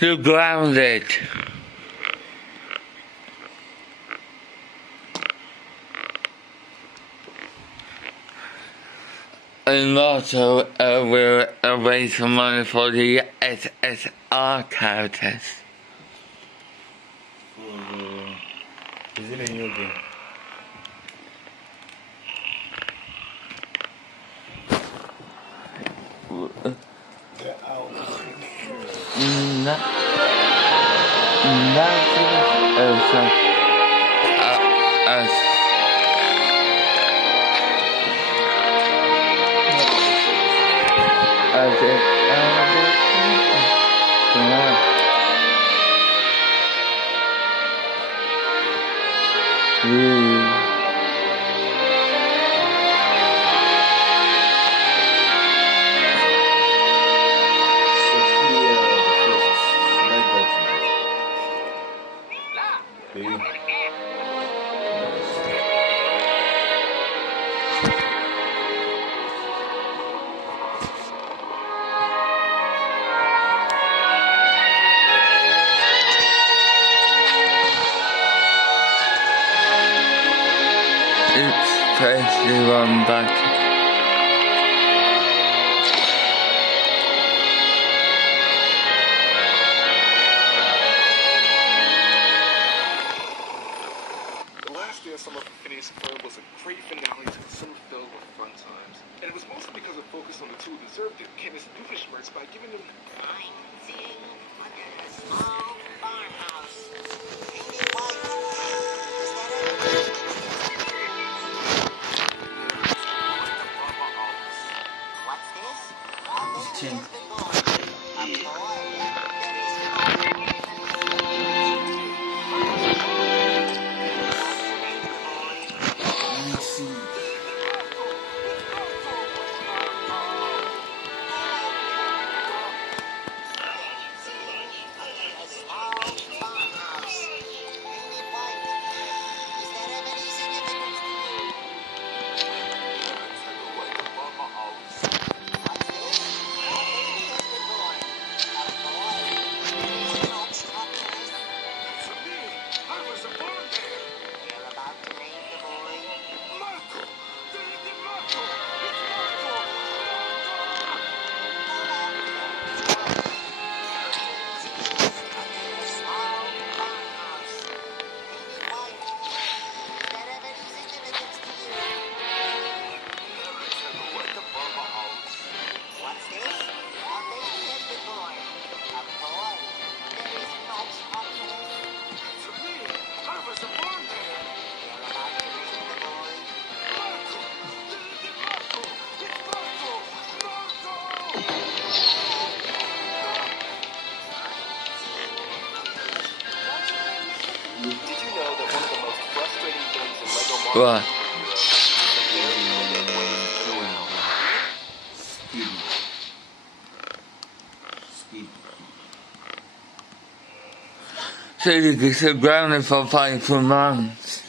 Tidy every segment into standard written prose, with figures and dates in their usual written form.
You're grounded. And also, we'll raise some money for the SSR characters. Is it a new game? Press the wrong button. The last day of summer for Phineas and Ferb was a great finale to the summer filled with fun times. And it was mostly because it focused on the two who deserved it, Candace and Doofenshmirtz, by giving them sitting under a small farmhouse. Amy White, what's this? A baby has been born. A boy. There is What? So you get so grounded for 5 months.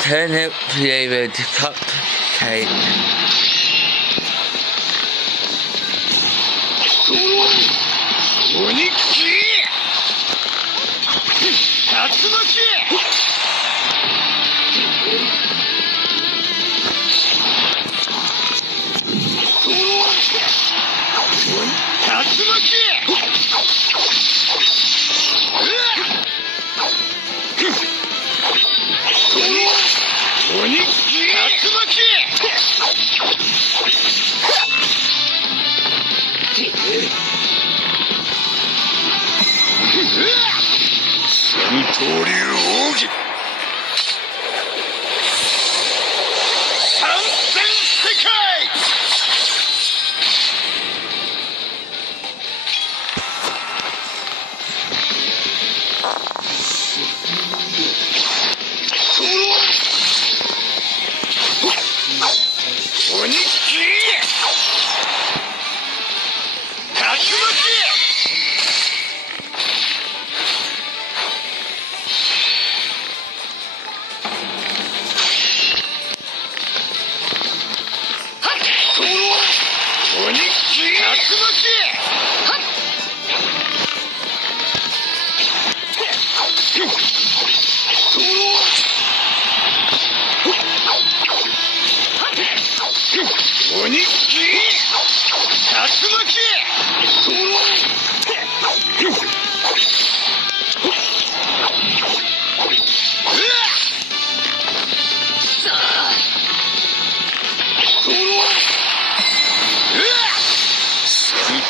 Turnip flavored cupcake.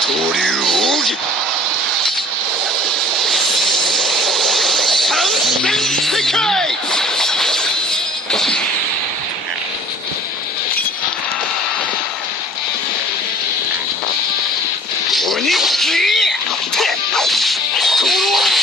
刀流奥義三千世界鬼切りトロ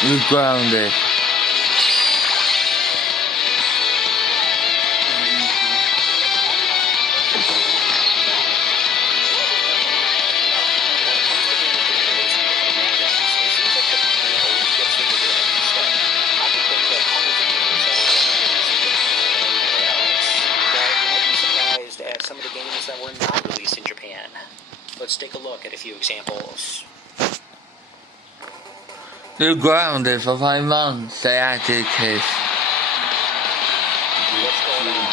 You're grounded. Some of the games that were not released in Japan. Let's take a look at a few examples. You're grounded for 5 months, they added kids. What's going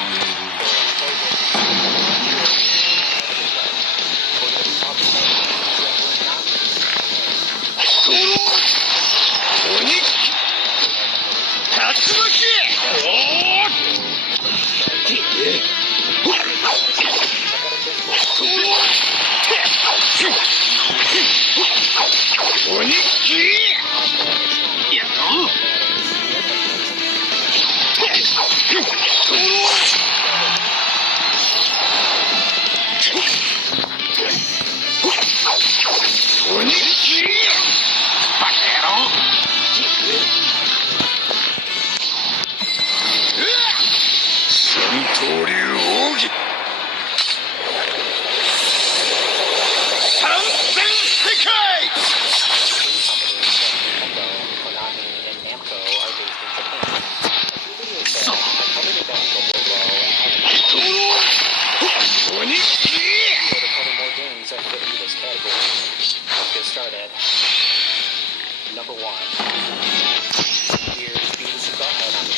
Number 1. Here's Beavis and Butthead on the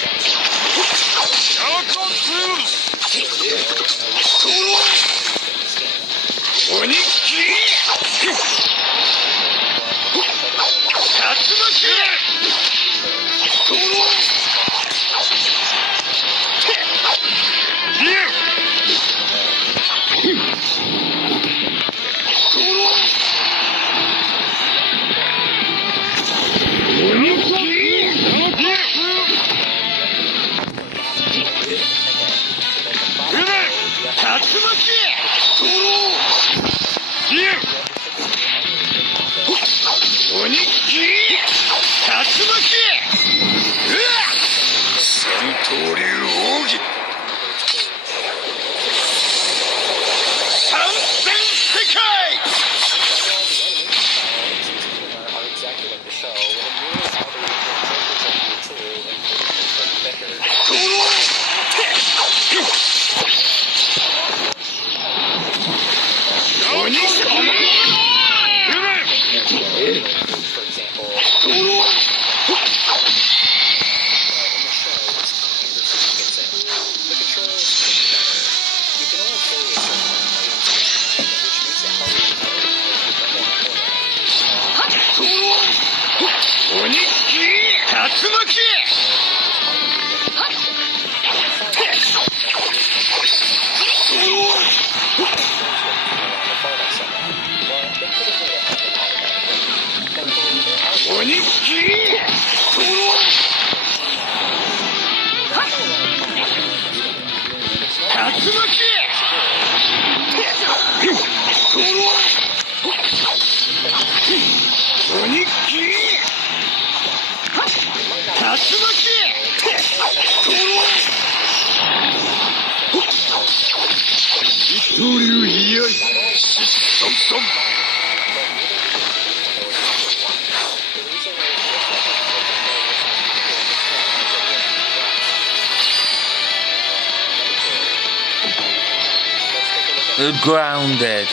Grounded.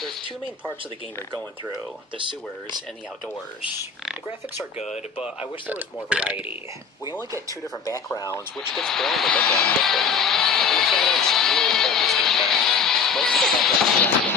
There's two main parts of the game you're going through, the sewers and the outdoors. The graphics are good, but I wish there was more variety. We only get two different backgrounds, which gets boring to look at quickly. The mechanics really hold this game back. Most of the backgrounds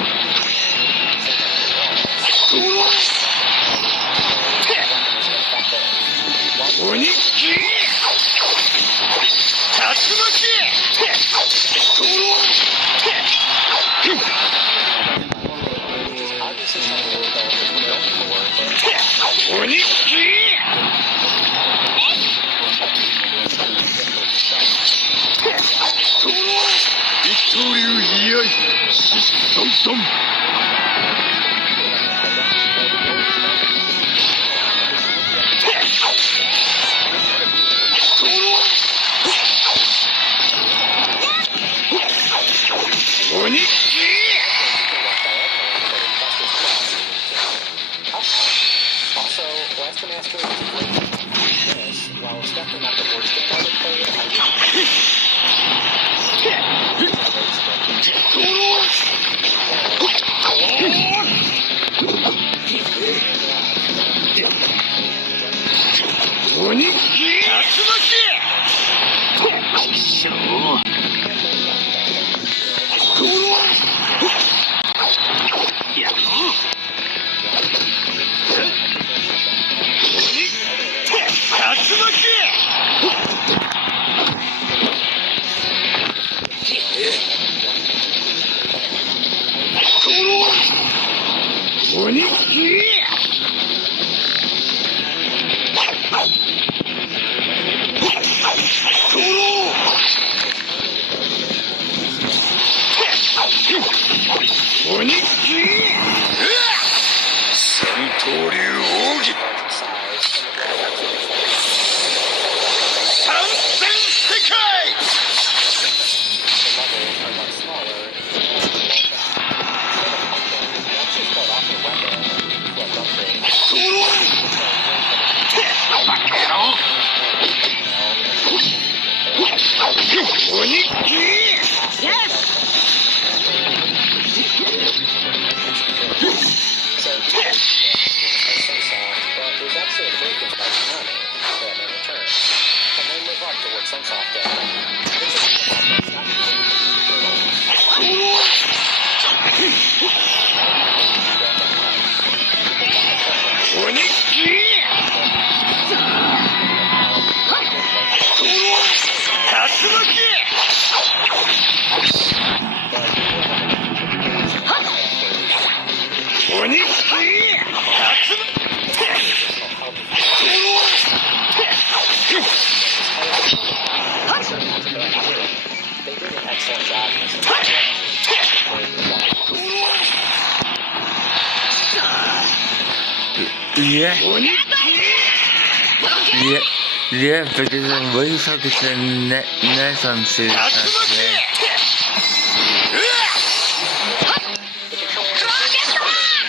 Yeah, because I'm really focusing less on suicide.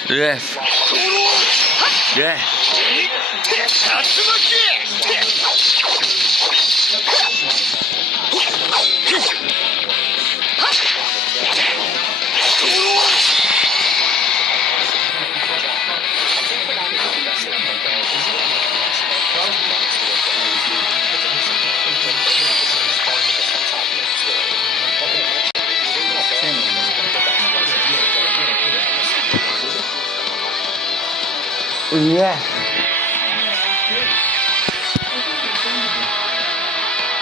Yes. Yeah. Yeah.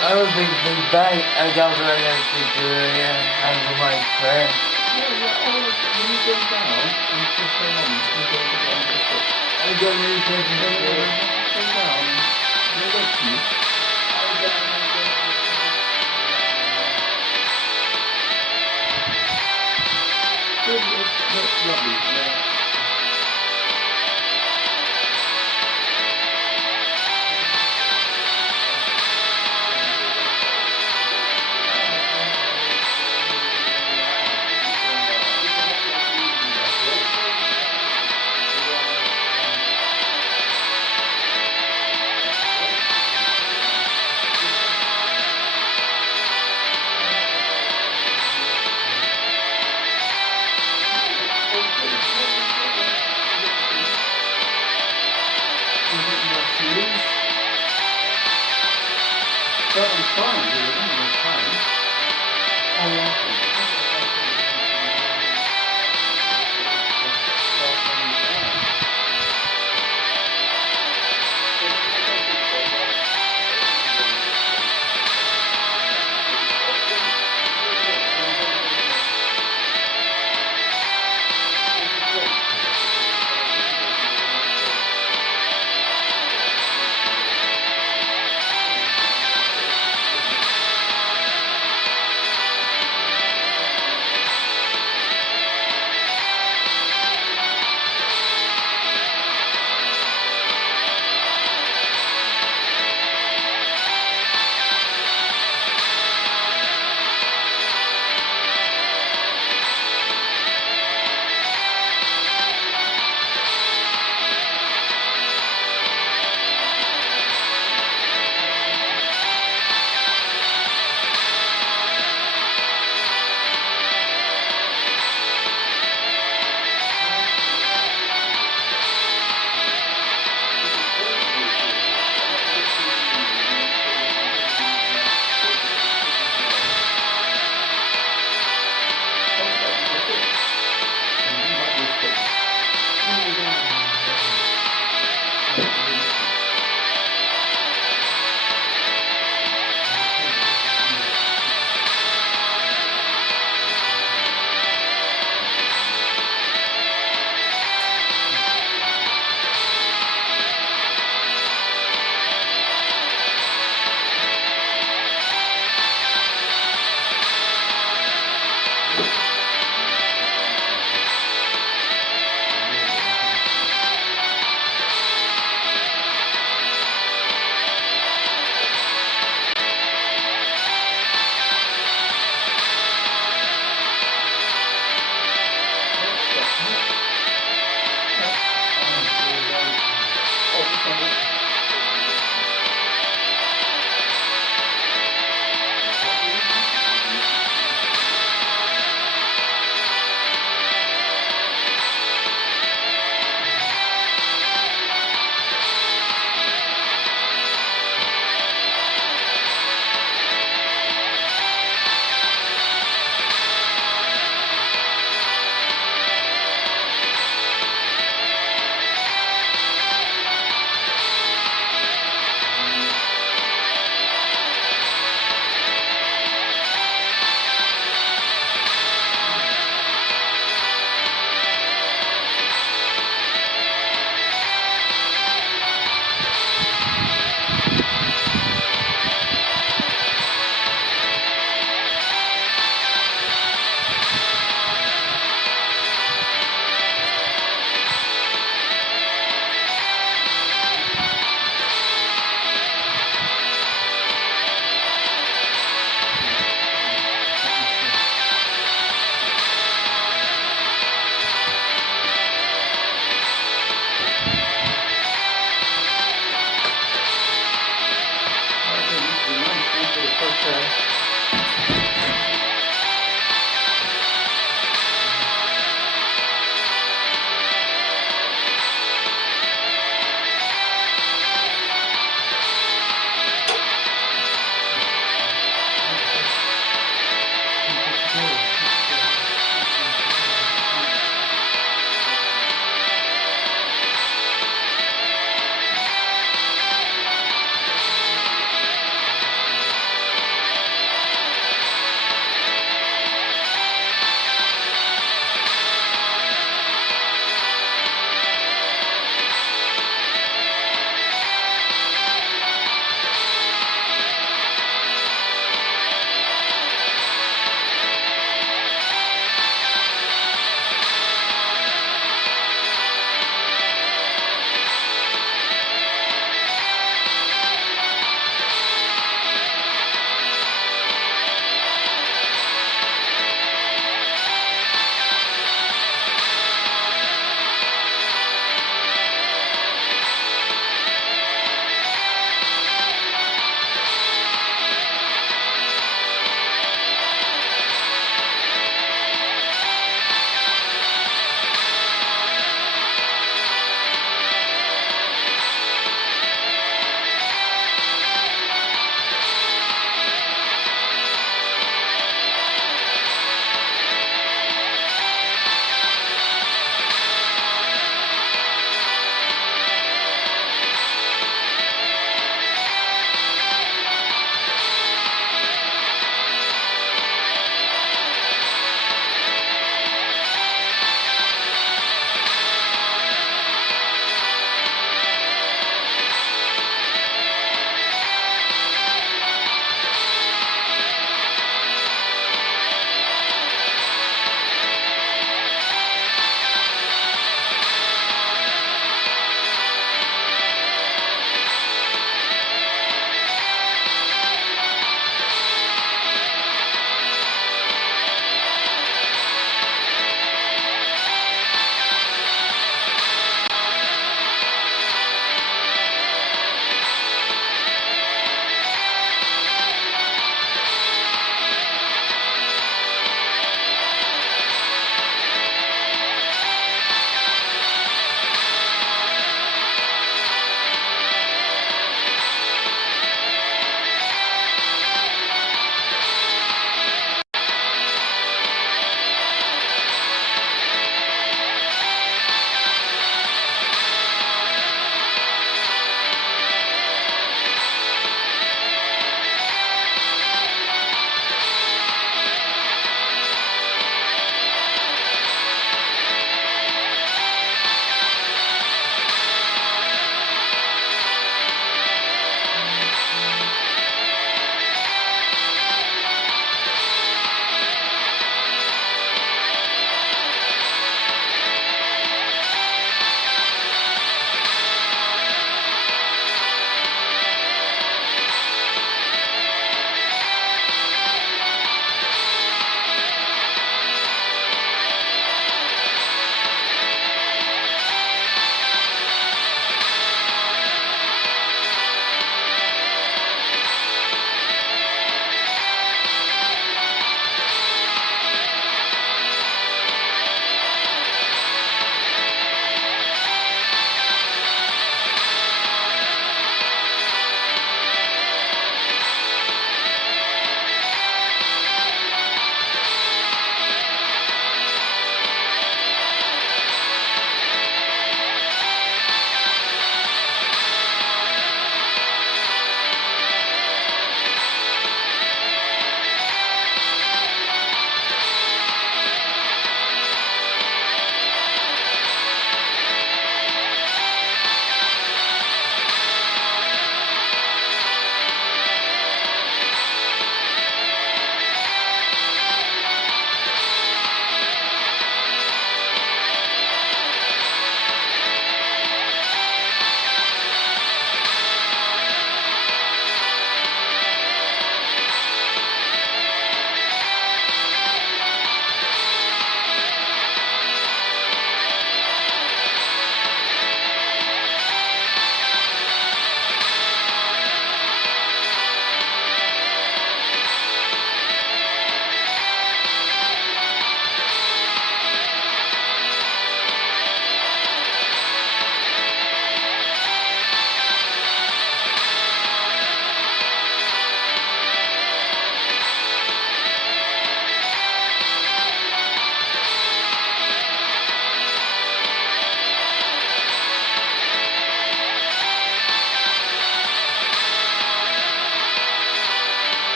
I would be back. I don't really like to do it. I'm my friend.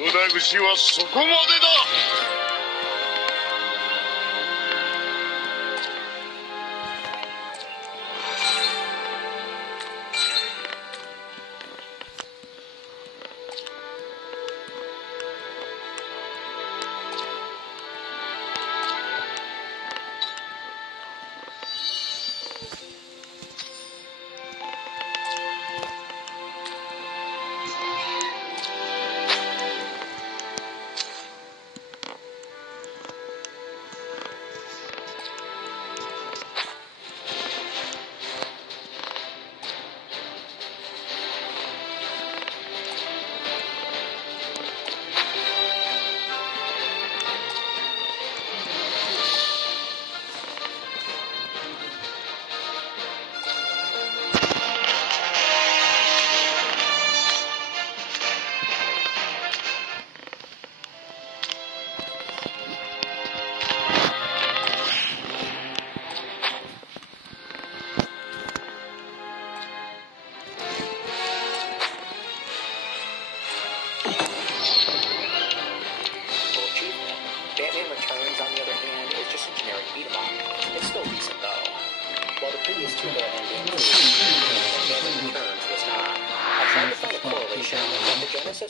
無駄口はそこまでだ。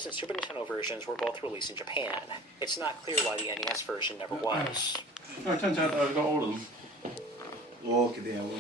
And Super Nintendo versions were both released in Japan. It's not clear why the NES version never was. No, it turns out I've got all of them. Okay, then.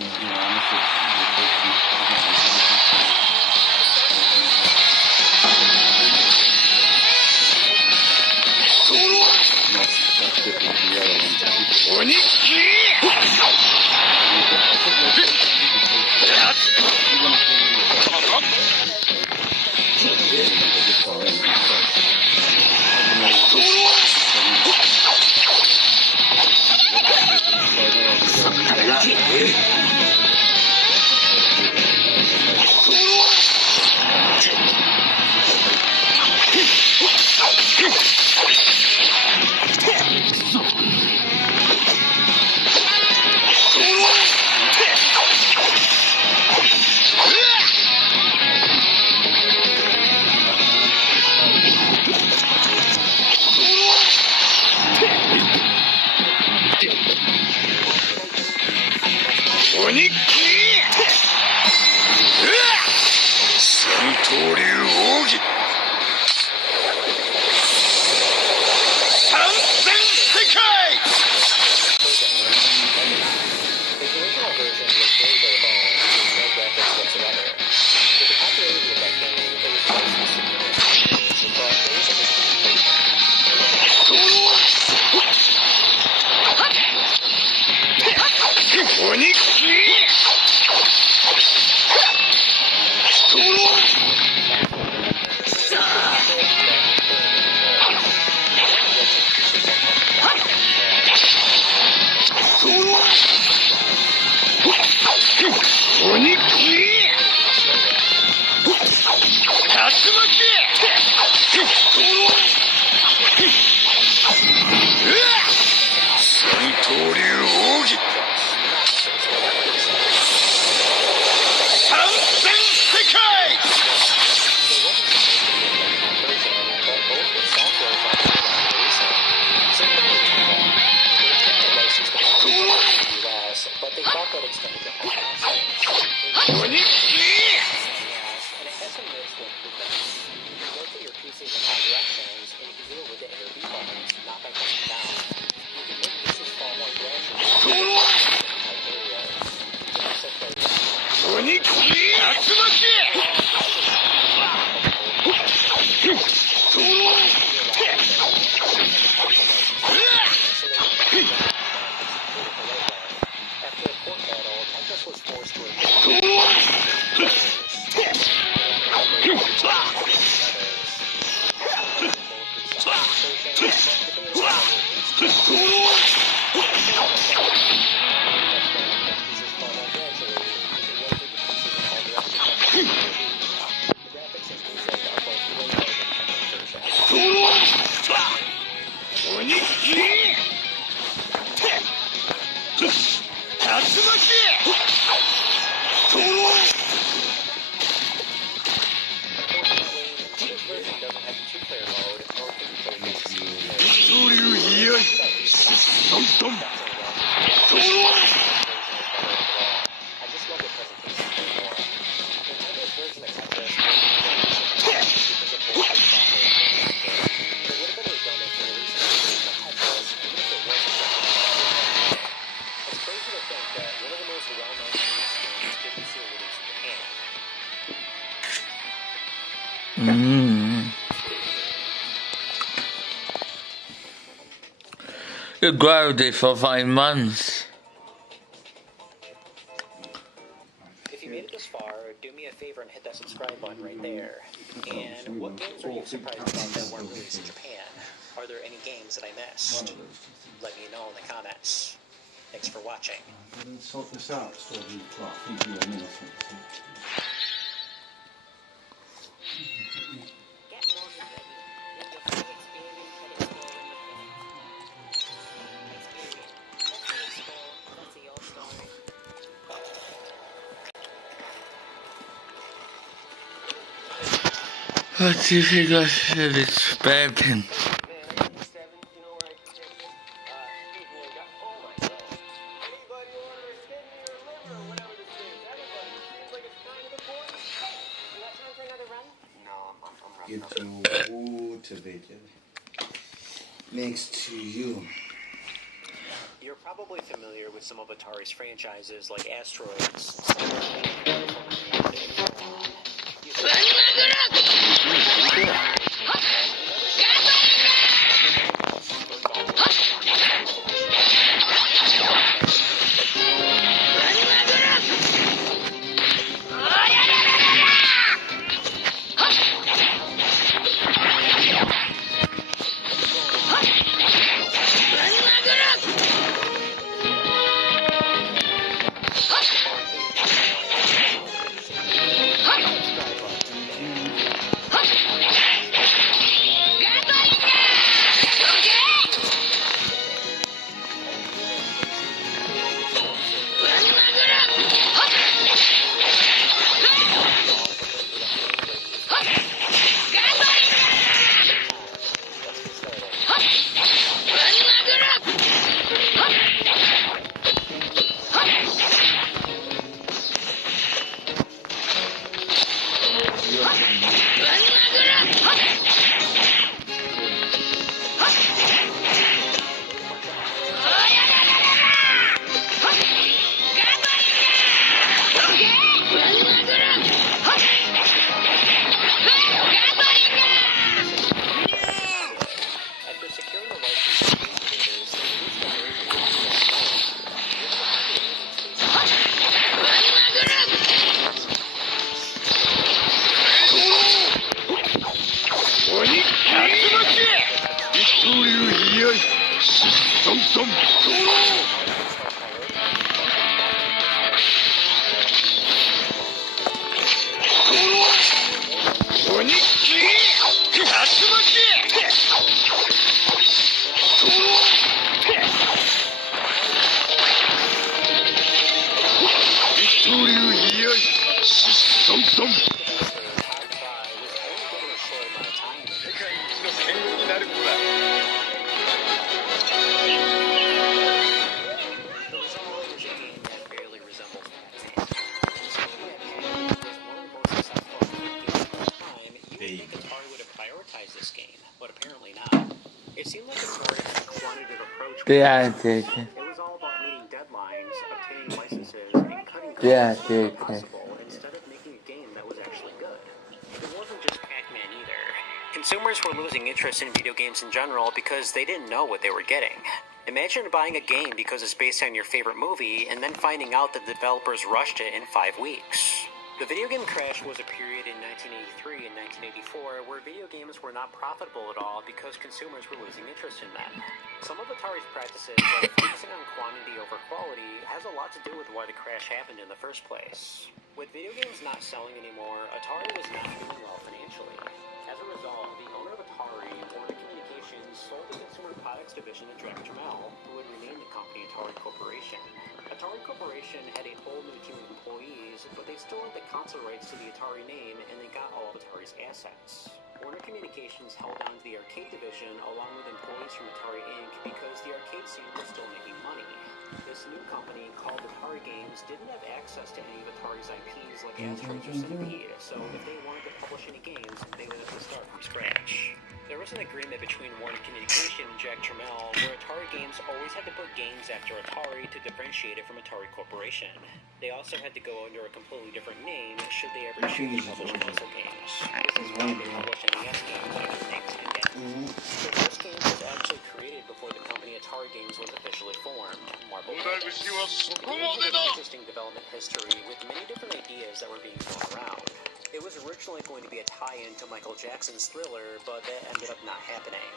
But they thought that extended to home consoles. And it has some noticeable improvements. You can rotate your pieces in all directions, and you can do it with the A or B buttons, not by pushing down. You can make pieces fall more gradually in tight areas. You can also play After a court battle, Tempest was forced to You growled it for 5 months. If you made it this far, do me a favor and hit that subscribe button right there. And what games are you surprised about that weren't released in Japan? Are there any games that I missed? Let me know in the comments. Thanks for watching. Sort this out, so we think you a minute. Get Moses ready. Get your free experience and experience. Let's see your story. What do you think I should expect him? Get you motivated next to you. You're probably familiar with some of Atari's franchises like Asteroids. Yeah, dude. It was all about meeting deadlines, obtaining licenses, and cutting costs Yeah, wherever dude. possible instead of making a game that was actually good. It wasn't just Pac-Man either. Consumers were losing interest in video games in general because they didn't know what they were getting. Imagine buying a game because it's based on your favorite movie and then finding out that the developers rushed it in 5 weeks. The video game crash was a period in 1983 and 1984 where video games were not profitable at all because consumers were losing interest in them. Some of Atari's practices, like focusing on quantity over quality, has a lot to do with why the crash happened in the first place. With video games not selling anymore, Atari was not doing well financially. As a result, the owner of Atari, Warner Communications, sold the consumer products division to Jack Tramiel, who would rename the company Atari Corporation. Atari Corporation had a whole new team of employees, but they still had the console rights to the Atari name, and they got all of Atari's assets. Warner Communications held on to the arcade division along with employees from Atari Inc. because the arcade scene was still making money. This new company, called Atari Games, didn't have access to any of Atari's IPs like Asteroids or Centipede, so if they wanted to publish any games, they would have to start from scratch. There was an agreement between Warner Communications and Jack Tramiel where Atari Games always had to put games after Atari to differentiate it from Atari Corporation. They also had to go under a completely different name should they ever choose to publish console games. This is why they published NES games under the name Ken. The first game was actually created before the company Atari Games was officially formed, Marble Madness. The game had an interesting development history with many different ideas that were being thrown around. It was originally going to be a tie-in to Michael Jackson's Thriller, but that ended up not happening.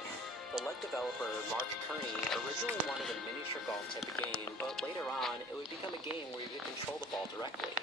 The lead developer, Mark Kearney, originally wanted a miniature golf type of game, but later on, it would become a game where you could control the ball directly.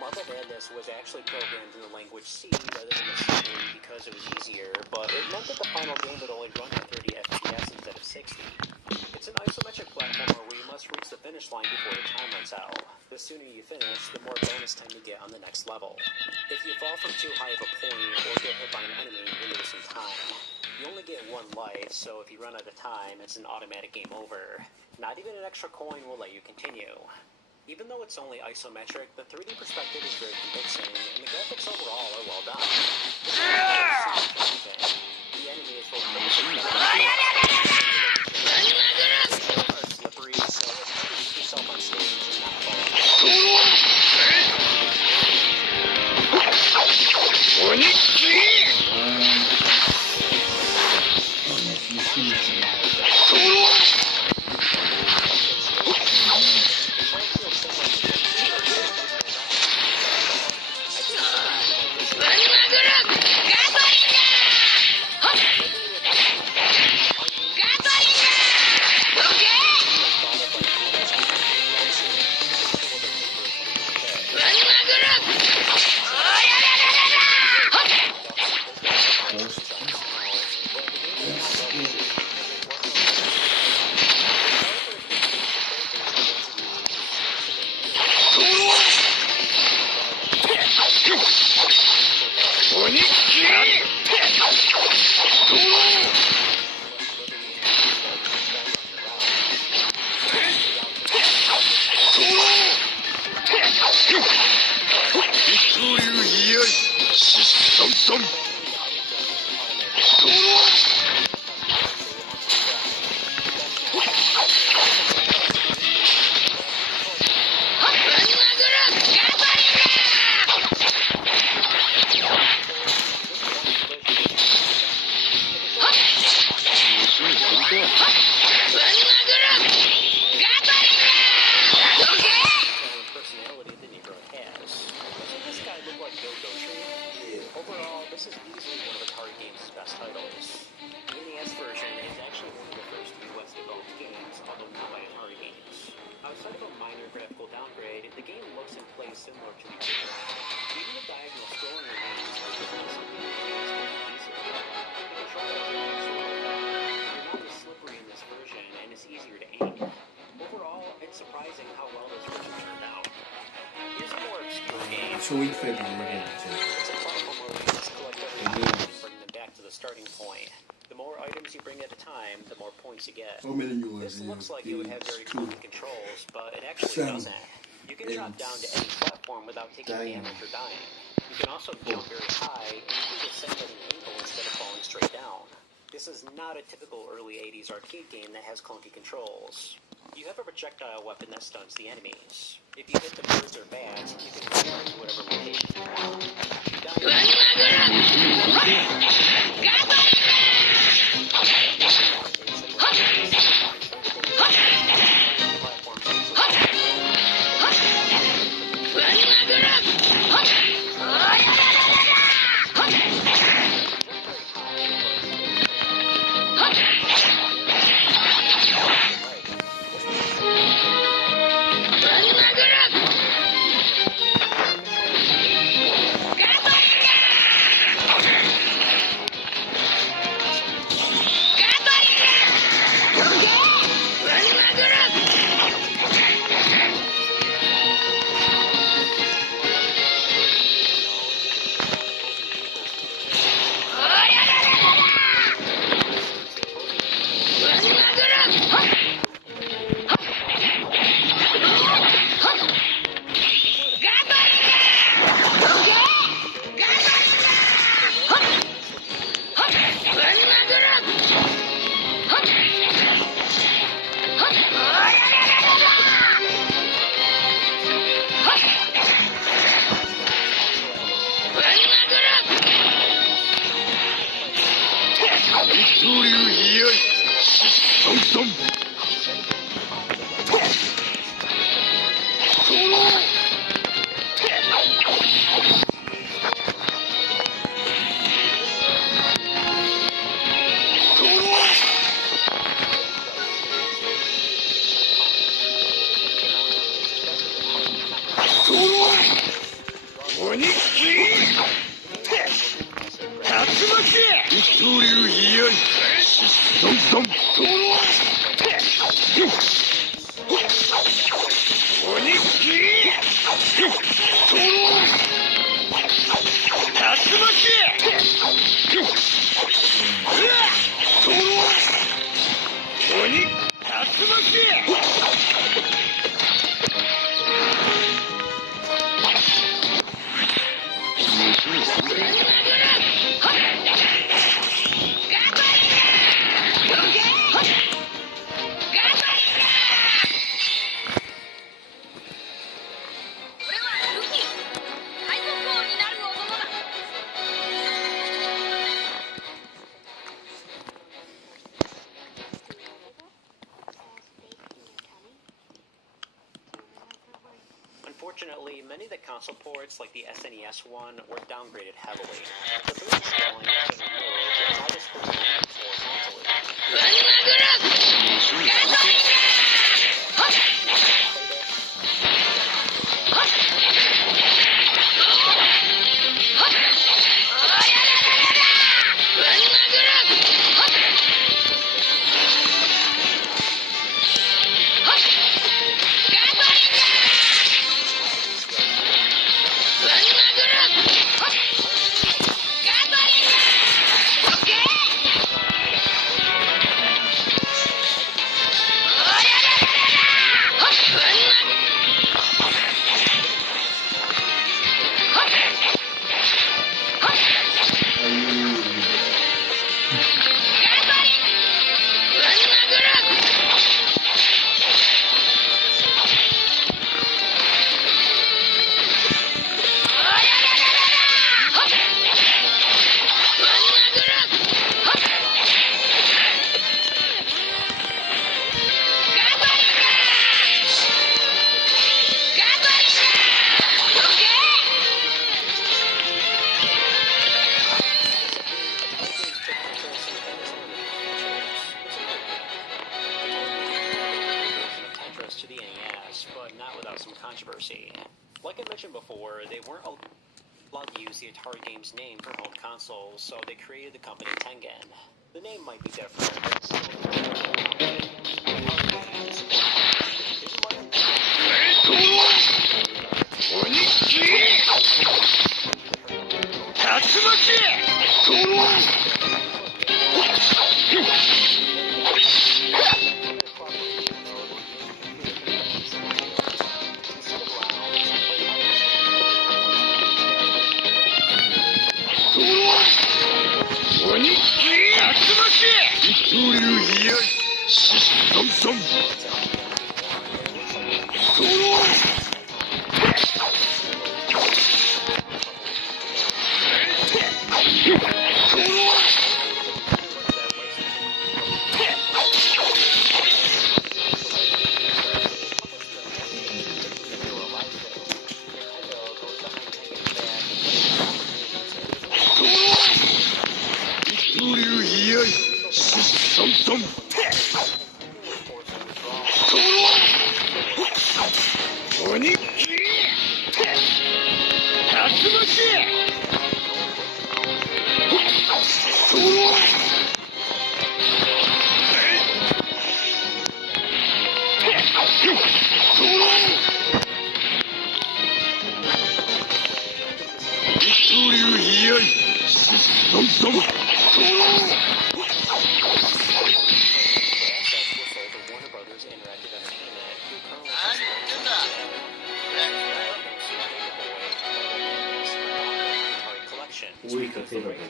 Marble Madness was actually programmed in the language C rather than the C because it was easier, but it meant that the final game would only run at 30 FPS instead of 60. It's an isometric platformer where you must reach the finish line before your time runs out. The sooner you finish, the more bonus time you get on the next level. If you fall from too high of a point or get hit by an enemy, you lose some time. You only get 1 life, so if you run out of time, it's an automatic game over. Not even an extra coin will let you continue. Even though it's only isometric, the 3D perspective is very convincing, and the graphics overall are well done. The enemy is slippery, so it's hard to keep yourself on stage and not fall personality the Negro has. Doesn't this guy look like Bill Goshen? Overall, this is easily one of Atari Games' best titles. The NES version is actually one of the first US-developed games, although not by Atari Games. Outside of a minor graphical downgrade, the game looks and plays similar to the original. Even the diagonal scrolling remains something the games can be easily. The controls are not as slippery in this version, and it's easier to aim. Overall, it's surprising how well this version turned out. Here's a more obscure game. Sweet February. It's a platform where you just collect every item and bring them back to the starting point. The more items you bring at a time, the more points you get. This looks like it would have very clunky controls, but it actually doesn't. You can drop down to any platform without taking damage or dying. You can also jump very high, and you can descend at an angle instead of falling straight down. This is not a typical early 80s arcade game that has clunky controls. You have a projectile weapon that stuns the enemies. If you hit the birds or bats, you can fire to whatever location you want. If you Unfortunately, many of the console ports, like the SNES one, were downgraded heavily. The boost scaling has been removed, and all the scrolling moves horizontally. use the Atari game's name for home consoles, so they created the company Tengen. The name might be different, but still.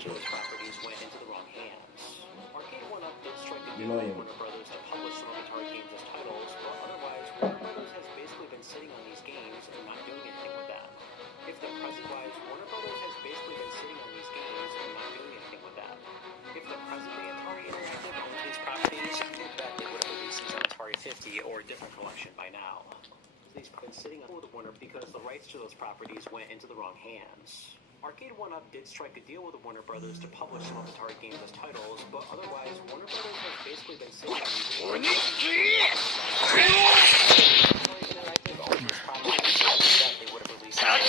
Properties went into the wrong hands. Arcade 1-Up did strike a deal with Warner Brothers to publish some of Atari games as titles, but otherwise, Warner Brothers has basically been sitting on these games and not doing anything with them. If the present-wise, Warner Brothers has basically been sitting on these games and not doing anything with them. If the present-day Atari Interactive owns these properties, I bet they would have released these on Atari 50 or a different collection by now. These have been sitting on the Warner because the rights to those properties went into the wrong hands. Arcade 1-Up did strike a deal with Warner Brothers to publish some of Atari games as titles, but otherwise, Warner Brothers has basically been sitting on these games. Interactive owns these properties, that they would have released or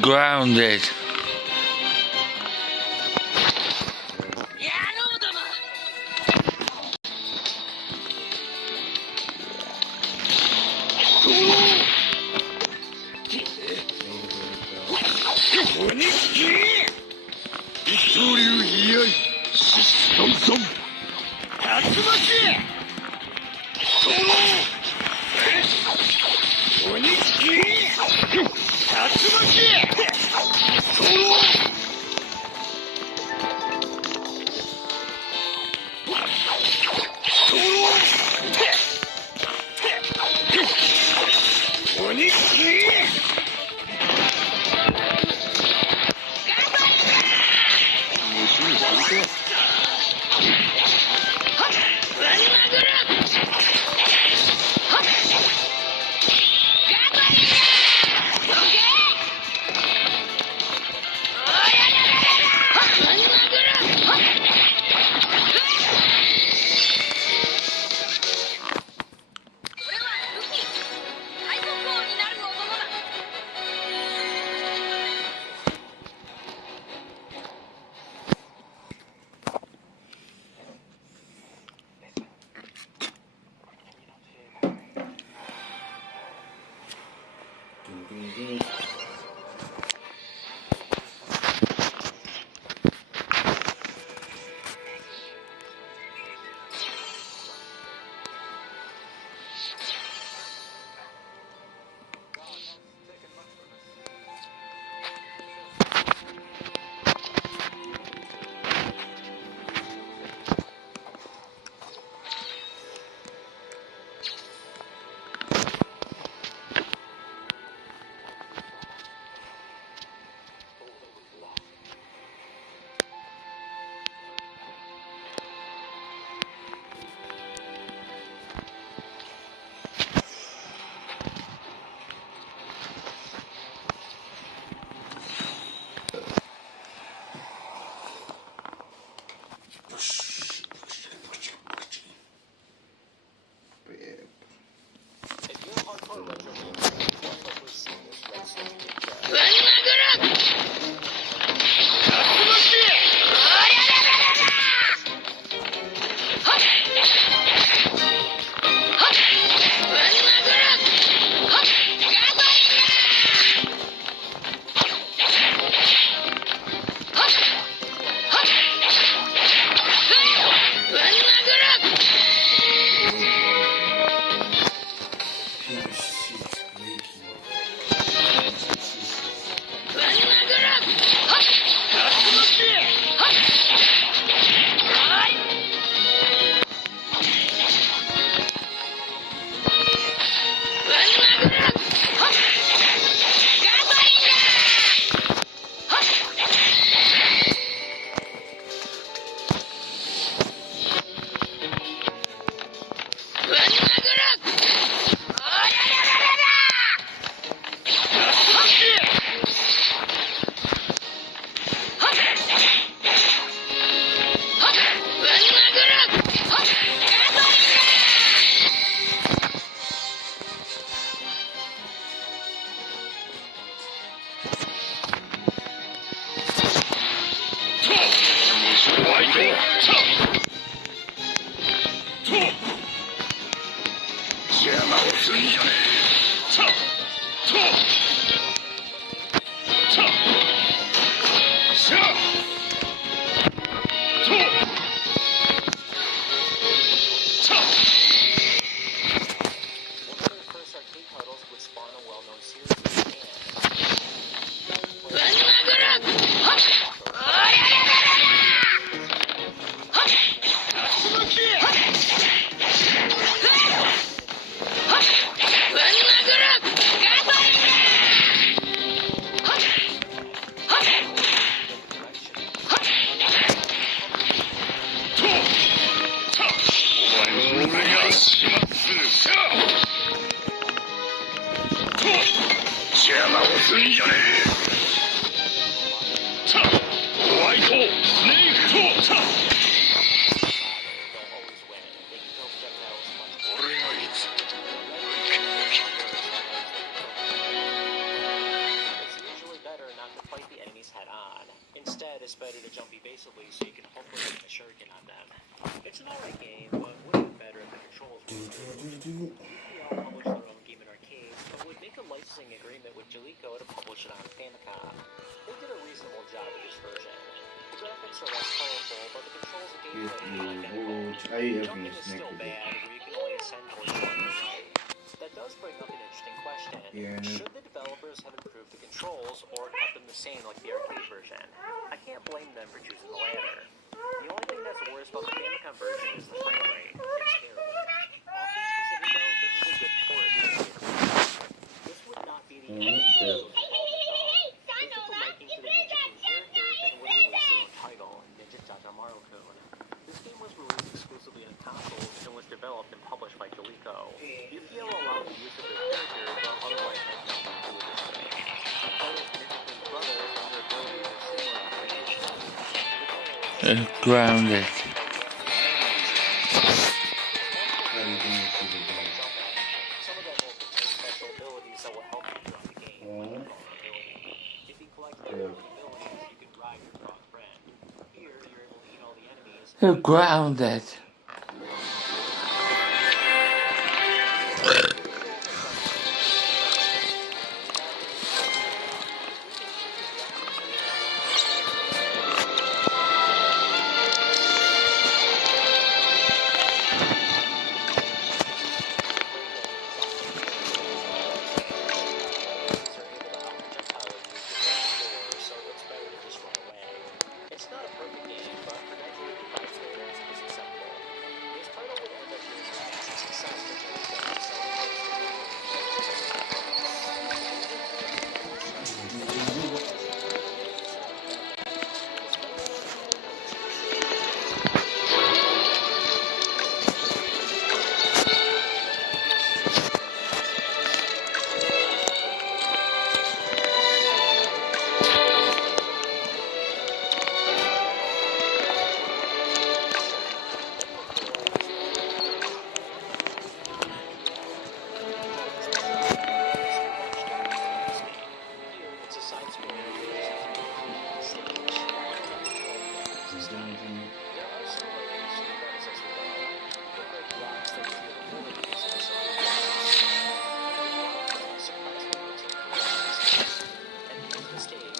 Grounded. One of their first arcade titles would spawn a well-known series in It's usually better not to fight the enemies head-on. Instead, it's better to jump evasively so you can hopefully get a shuriken on them. It's an alright game, but would have been better if the controls were improved. They all published their own game in arcades, but would make a licensing agreement with Jaleco to publish it on Famicom. They did a reasonable job with this version. The graphics are less colorful, but the controls and gameplay are identical. Jumping is still bad, where you can only ascend towards the left and right. That does bring up an interesting question. Should the developers have improved the controls or kept them the same like the arcade version? I can't blame them for choosing the latter. The only thing that's worse about the Famicom version is the frame rate. It's terrible. All things considered though, this is a good port of the arcade version. This would not be the end of the development though. They took a liking to the Ninja Kun characters and would release their own title, Ninja Moroccon. This game was released exclusively on consoles and was developed and published by Jaleco. UPL allowed the use of their characters, but otherwise had nothing to do with this game. Both Ninja Kun's brothers and their abilities are similar to Ninja Kun. Grounded. Some of them will contain special abilities that will help you throughout the game. If you collect their abilities, you can ride your frog friend. Here, you're able to eat all the enemies. Grounded. It's not a perfect game, but for 1985 standards, it's acceptable. This title would end up being a massive success for Jaleco, it's a side-scroller stage. There are some ways to the predecessor though. The great blocks that give you abilities and some at the end of the stage,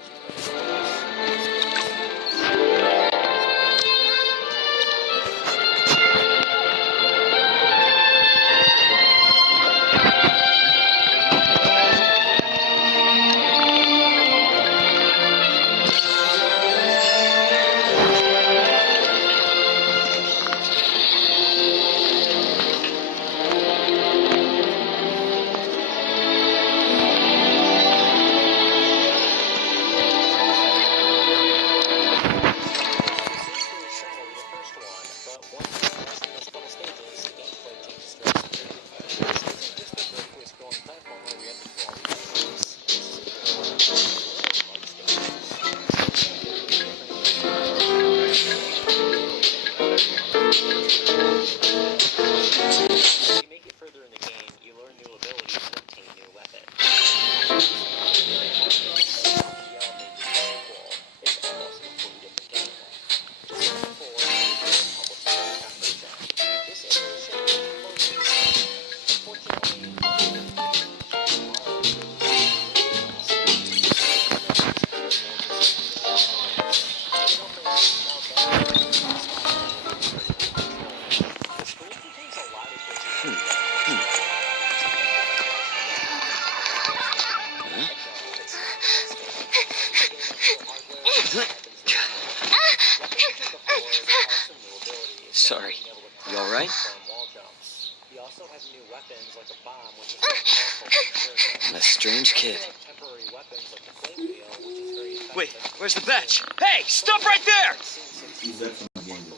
strange kid. Temporary weapons like the flame wheel, which is very effective. Wait, where's the badge? Hey, stop right there! Use that from the game.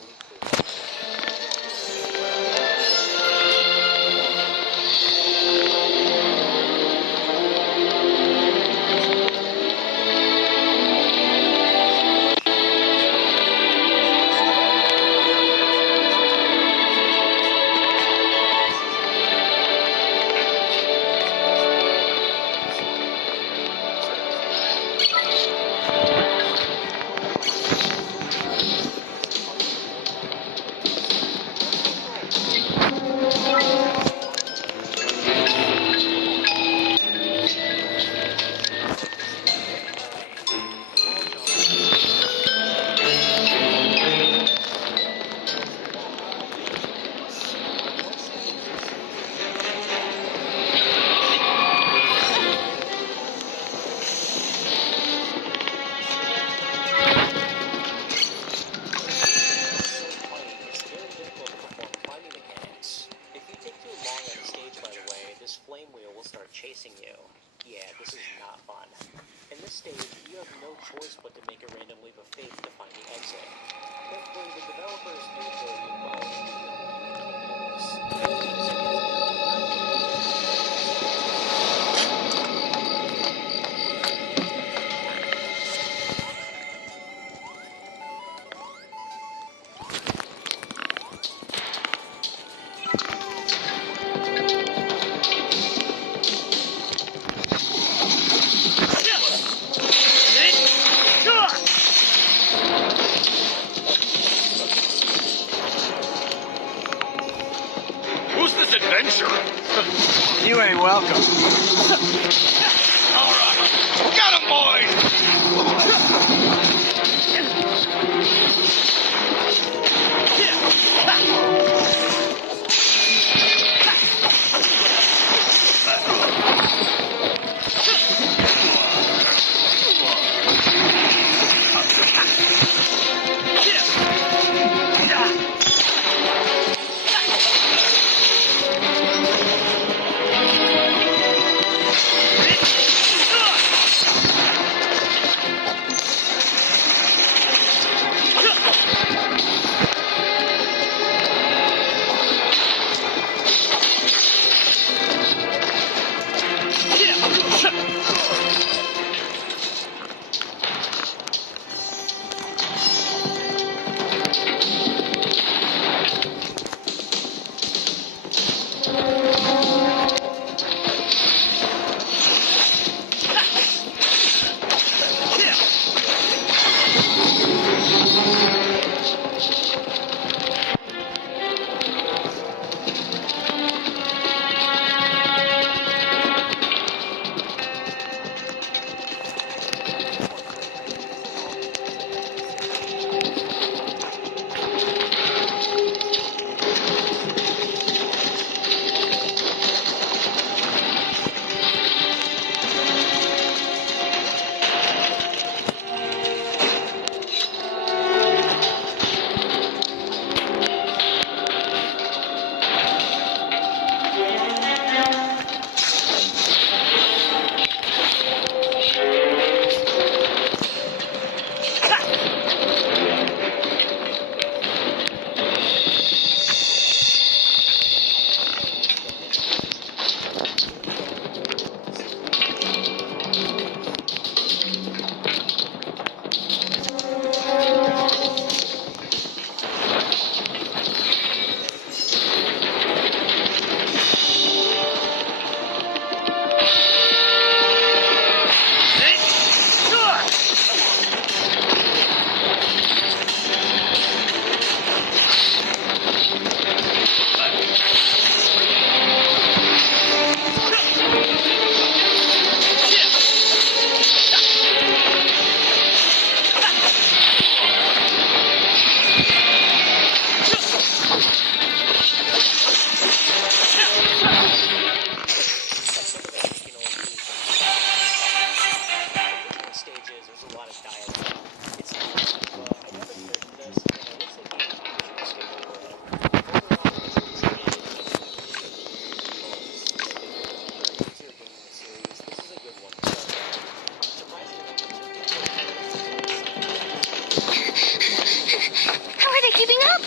chasing you. Yeah, this is not fun. In this stage, you have no choice but to make a random leap of faith to find the exit. Thankfully, the developers knew You ain't welcome. All right. Got him, boys! How are they keeping up?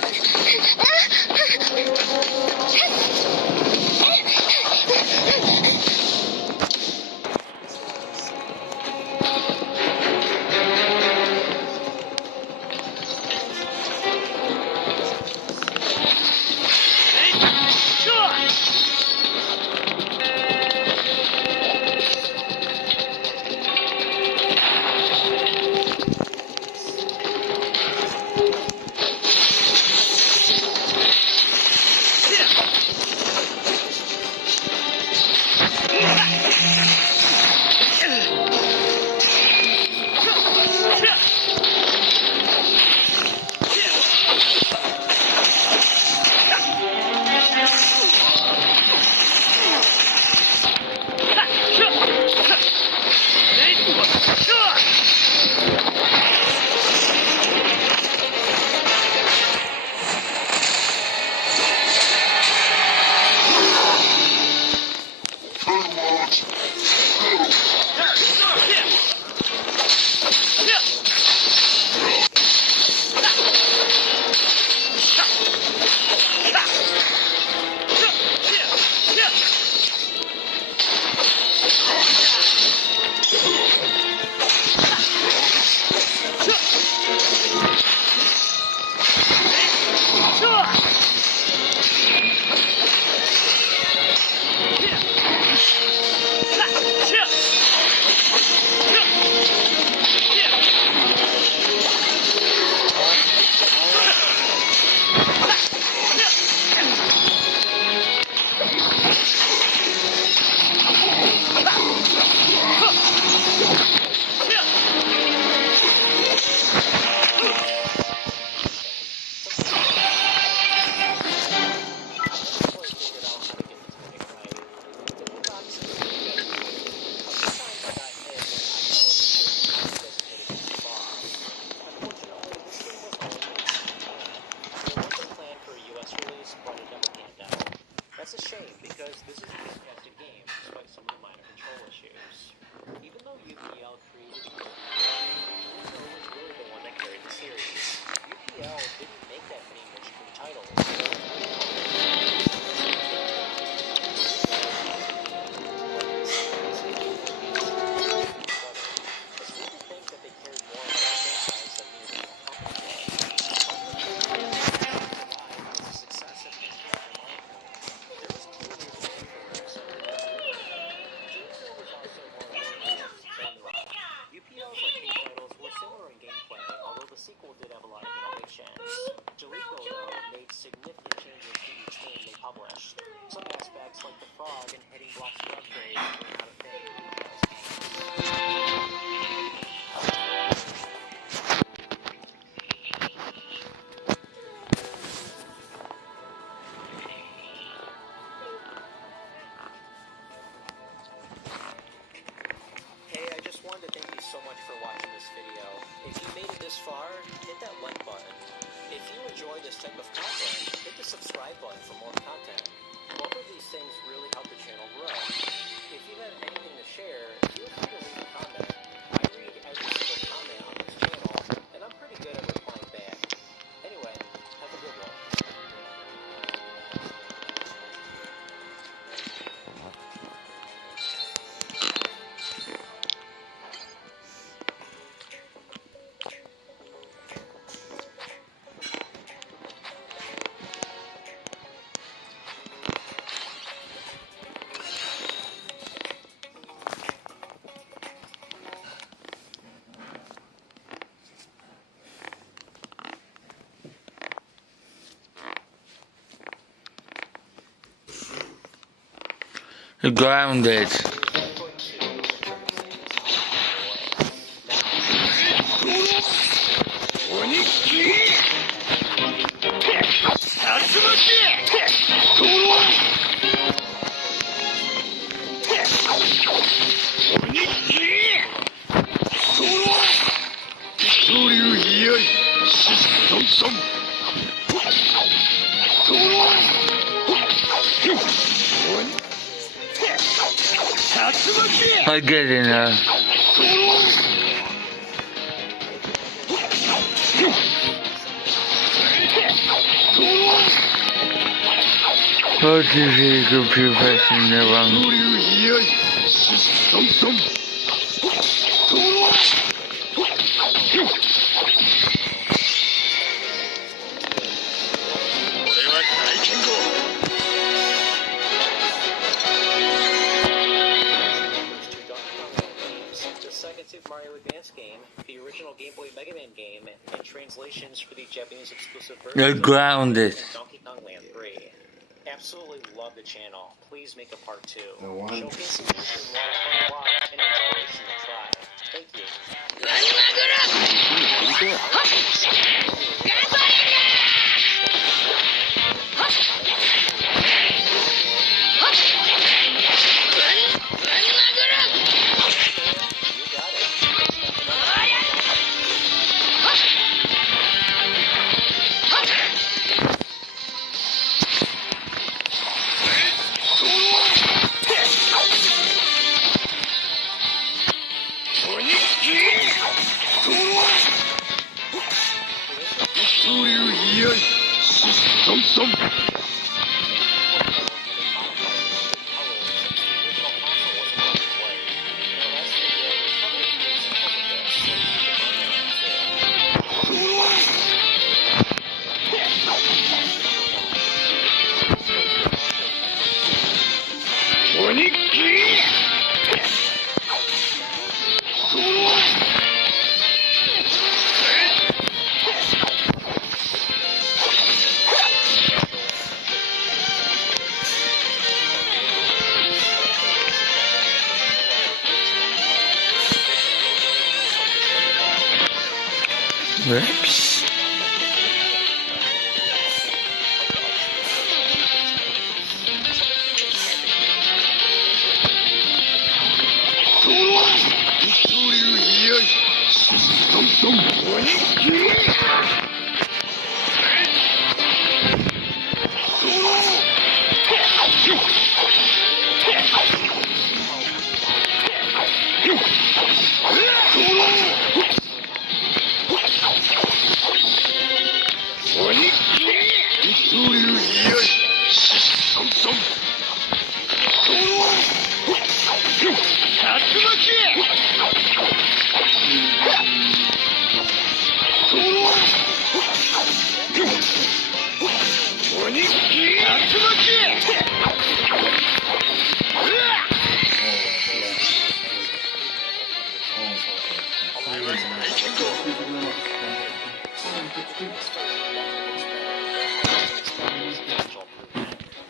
That's a shame, because this is a fantastic game, despite some of the minor control issues. Even though UPL created the game, Nintendo was really the one that carried the series. UPL didn't make that many Nintendo titles. It's weird to think that they cared more about the franchise than the original company. The success of Nintendo there was clearly a need for it, so they got rid of it. Jericho was also more organized than the rock. UPL's arcade titles were similar in gameplay, although the sequel did have a lot of innovations. Jericho, though, made significant changes to each game they published. Some aspects, like the frog and hitting blocks for upgrades, were not a thing in UPL's games. Hey, I just wanted to thank you so much for watching this video. If you made it this far, hit that like button. If you enjoy this type of content, hit the subscribe button for more content. Both of these things really help the channel grow. If you have anything to share, feel free to leave a comment. I read every single comment on this channel, and I'm pretty good at replying back. Anyway, have a good one. Grounded. I get it now. What do you think of pressing the wrong? The second Super Mario Advance game, the original Game Boy Mega Man game, and translations for the Japanese exclusive version You're grounded. of Donkey Kong Land 3. Absolutely love the channel. Please make a part 2. The one. Showcasing features a lot of fun to watch and inspiration to try. Thank you. Whoops.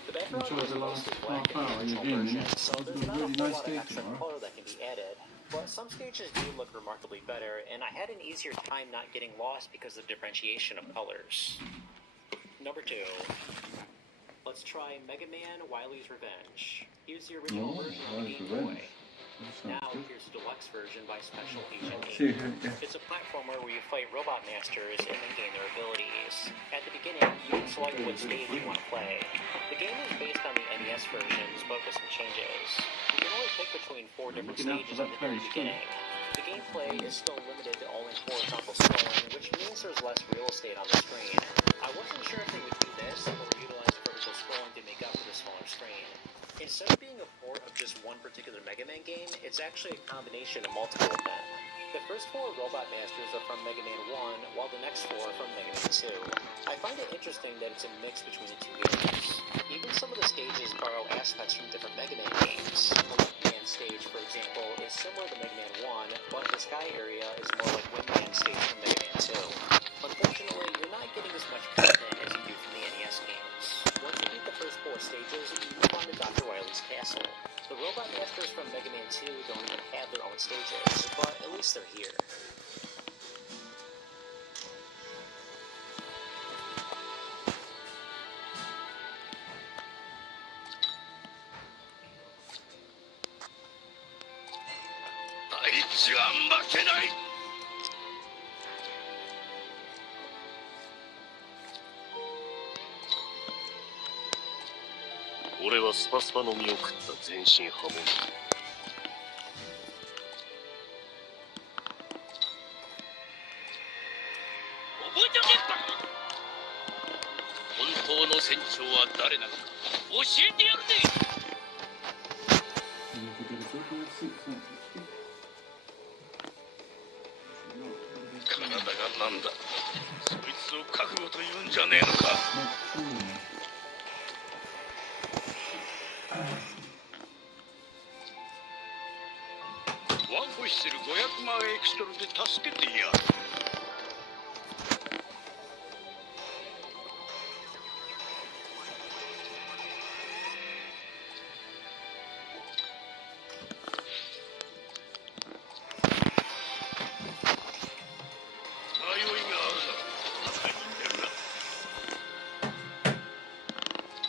The background is mostly black in the original version, so there's not a whole lot of extra color that can be added. But some stages do look remarkably better, and I had an easier time not getting lost because of differentiation of colors. Number 2. Let's try Mega Man Wily's Revenge. Here's the original version on the Game Boy. Now here's the deluxe version by Special Agent 8. It's a platformer where you fight robot masters and then gain their abilities. At the beginning, you can select what stage you want to play. The game is based on the NES versions, but with some changes. You can only pick between 4 different stages at the very beginning. The gameplay is still limited to only horizontal scrolling, which means there's less real estate on the screen. I wasn't sure if they would do this or utilize vertical scrolling to make up for the smaller screen. Instead of being a port of just one particular Mega Man game, it's actually a combination of multiple of them. The first 4 Robot Masters are from Mega Man 1, while the next 4 are from Mega Man 2. I find it interesting that it's a mix between the 2 games. Even some of the stages borrow aspects from different Mega Man games. The Windman stage, for example, is similar to Mega Man 1, but the Sky area is more like Windman stage from Mega Man 2. Unfortunately, you're not getting as much content as you do from the NES games. Once you beat the first 4 stages, you move on to Dr. Wily's castle. The Robot Masters from Mega Man 2 don't even have their own stages, but at least they're here. の船長は誰なのか教えてやるぜ。体がなんだ。そいつを覚悟と言うんじゃねえのか。ワンホイッセル500万エクストラで助けてやる。迷いがあるな。戦いに出るな。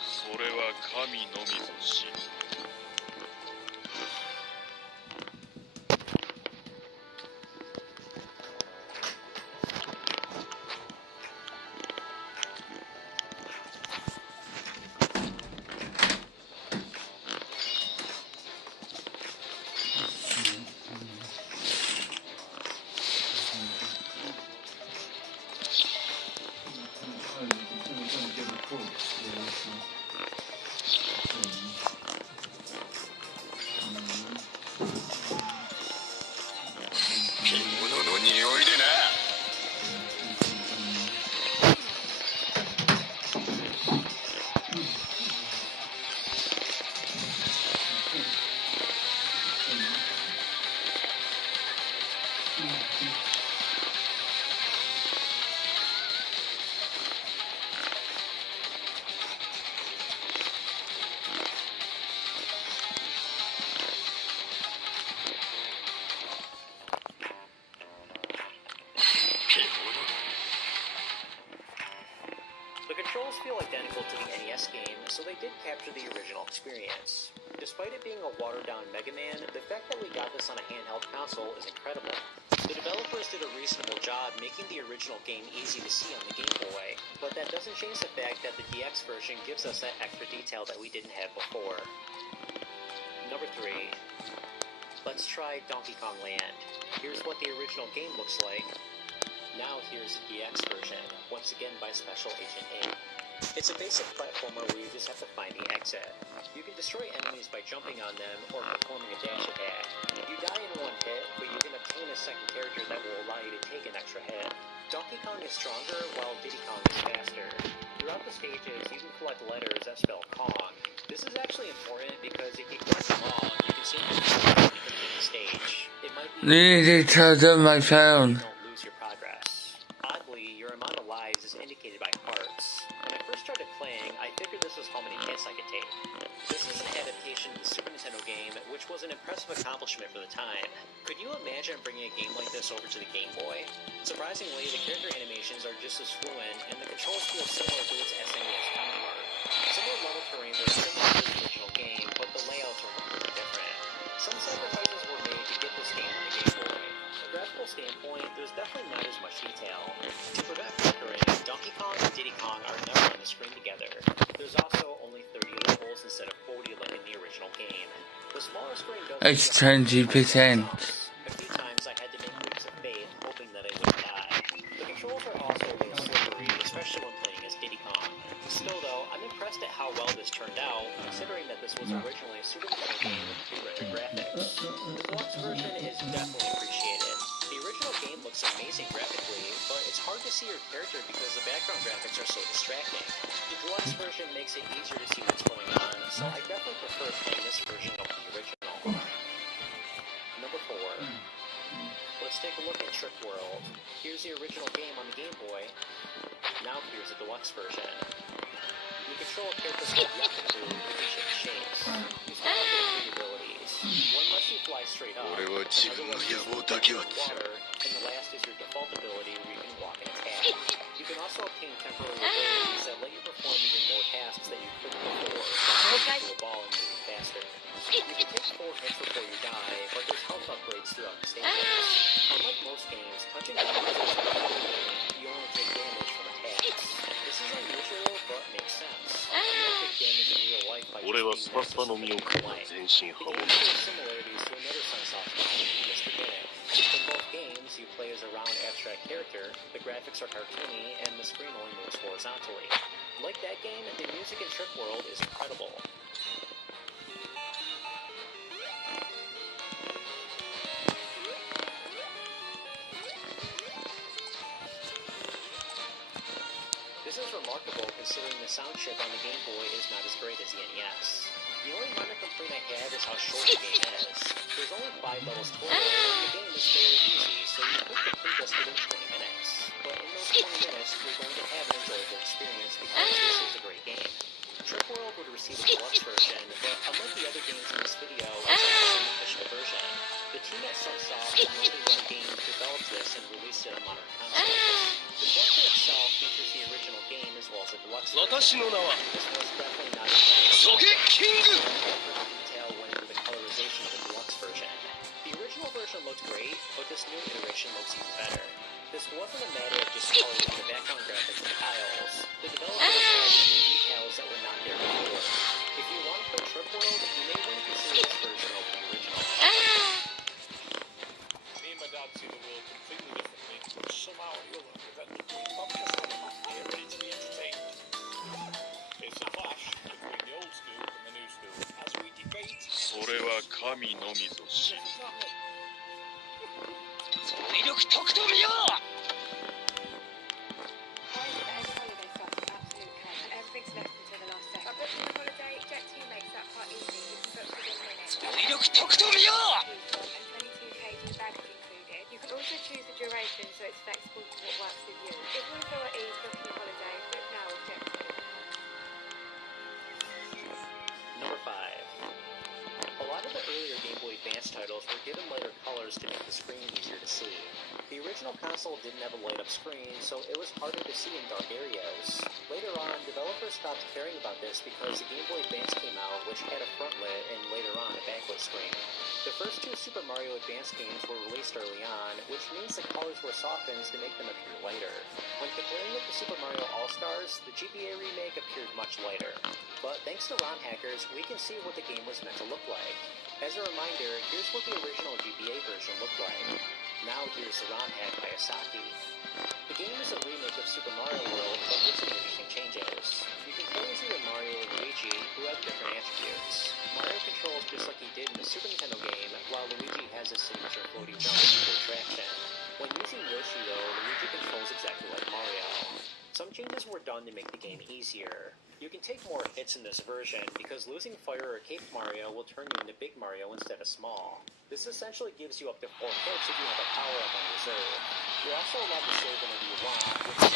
それは神のみぞ知る。獣の匂いでな。The controls feel identical to the NES game, so they did capture the original experience. Despite it being a watered-down Mega Man, the fact that we got this on a handheld console is incredible. The developers did a reasonable job making the original game easy to see on the Game Boy, but that doesn't change the fact that the DX version gives us that extra detail that we didn't have before. Number 3. Let's try Donkey Kong Land. Here's what the original game looks like. Now here's the DX version, once again by Special Agent 8. It's a basic platformer where you just have to find the exit. You can destroy enemies by jumping on them or performing a dash attack. You die in one hit, but you can obtain a second character that will allow you to take an extra hit. Donkey Kong is stronger, while Diddy Kong is faster. Throughout the stages, you can collect letters that spell Kong. This is actually important because if you collect them all, you can simply complete the stage. It might be Need to charge up my phone. don't lose your progress. Oddly, your amount of lives is indicated by hearts. When I first started playing, I figured this was how many hits I could take. This is an adaptation of the Super Nintendo game, which was an impressive accomplishment for the time. Could you imagine bringing a game like this over to the Game Boy? Surprisingly, the character animations are just as fluent, and the controls feel similar to its SNES counterpart. Similar level terrains are similar to the original game, but the layouts are completely different. Some sacrifices were made to get this game on the Game Boy. From a graphical standpoint, there's definitely not as much detail. To prevent flickering, Donkey Kong and Diddy Kong are never on the screen together. There's also only 30 levels instead of 40 like in the original game. The smaller screen does It's 20%. a few times I had to make leaps of faith, hoping that I wouldn't die. The controls are also a little slippery, especially when playing as Diddy Kong. Still though, I'm impressed at how well this turned out, considering that this was originally a Super Nintendo game with pre-rendered graphics. The deluxe version is definitely appreciated. The original game looks amazing graphically, but it's hard to see your character because the background graphics are so distracting. The deluxe version makes it easier to see what's going on, so I definitely prefer playing this version over the original. Number 4. Let's take a look at Trick World. Here's the original game on the Game Boy. Now here's the deluxe version. You control a character called Yakutu who can change shapes. You start off with 3 abilities. One lets you fly straight up, another lets you fly in water, and the last is your default ability where you can walk and attack. You can also obtain temporary abilities that let you perform even more tasks that you couldn't before, like a ball and moving faster. You can take 4 hits before you die, but there's health upgrades throughout the stages. Unlike most games, touching enemies is you only take damage from attacks. This is unusual, but makes sense. You don't take damage in real life by just being next to something you don't like. The game shares similarities to another Sunsoft game, Mr. Minute. In both games, you play as a round abstract character, the graphics are cartoony, and the screen only moves horizontally. Like that game, the music in Trip World is incredible. This is remarkable considering the sound chip on the Game Boy is not as great as the NES. The only minor complaint I have is how short the game is. There's only 5 levels total, and the game is very easy, so you could complete this within 20 minutes. But in those 20 minutes, you're going to have an enjoyable experience because this is a great game. Trip World would receive a deluxe version, but unlike the other games in this video, it's not an official version. The team at Sunsoft and Motor Run Games developed this and released it on modern consoles. The collection itself features the original game as well as a deluxe version. This was definitely not intended detail went into the colorization of the deluxe version. The original version looked great, but this new iteration looks even better. This wasn't a matter of just coloring the background graphics and tiles. The developers added new details that were not there before. If you want to play Trip World, you may want to consider this version over the original. Me and my dad see the world completely differently, but somehow you'll prevent the podcast here ready to be entertained. It's a clash between the old school and the new school as we debate. それは神のみぞ知る。威力とくと見よう Why is it that every holiday starts with absolute chaos? Everything's left until the last second. By booking a holiday, Jet2 makes that part easy. You can book within minutes. 威力とくと見よう And 22K with baggage included. You can also choose the duration so it's flexible to what works with you. If you want to feel at ease booking a holiday, book now with Jet2. Number 5. A lot of the earlier Game Boy Advance titles were given lighter colors to make the screen easier to see. The original console didn't have a light-up screen, so it was harder to see in dark areas. Later on, developers stopped caring about this because the Game Boy Advance came out, which had a frontlit and later on a backlit screen. The first 2 Super Mario Advance games were released early on, which means the colors were softened to make them appear lighter. When comparing it to Super Mario All-Stars, the GBA remake appeared much lighter. But thanks to ROM hackers, we can see what the game was meant to look like. As a reminder, here's what the original GBA version looked like. Now here's the ROM hack by Asaki. The game is a remake of Super Mario World, but with some interesting changes. You can play as either Mario or Luigi, who have different attributes. Mario controls just like he did in the Super Nintendo game, while Luigi has a signature floaty jump and attraction. When using Yoshi though, Luigi controls exactly like Mario. Some changes were done to make the game easier. You can take more hits in this version because losing Fire or Cape Mario will turn you into Big Mario instead of Small. This essentially gives you up to 4 hits if you have a power-up on reserve. You're also allowed to save whenever you want, which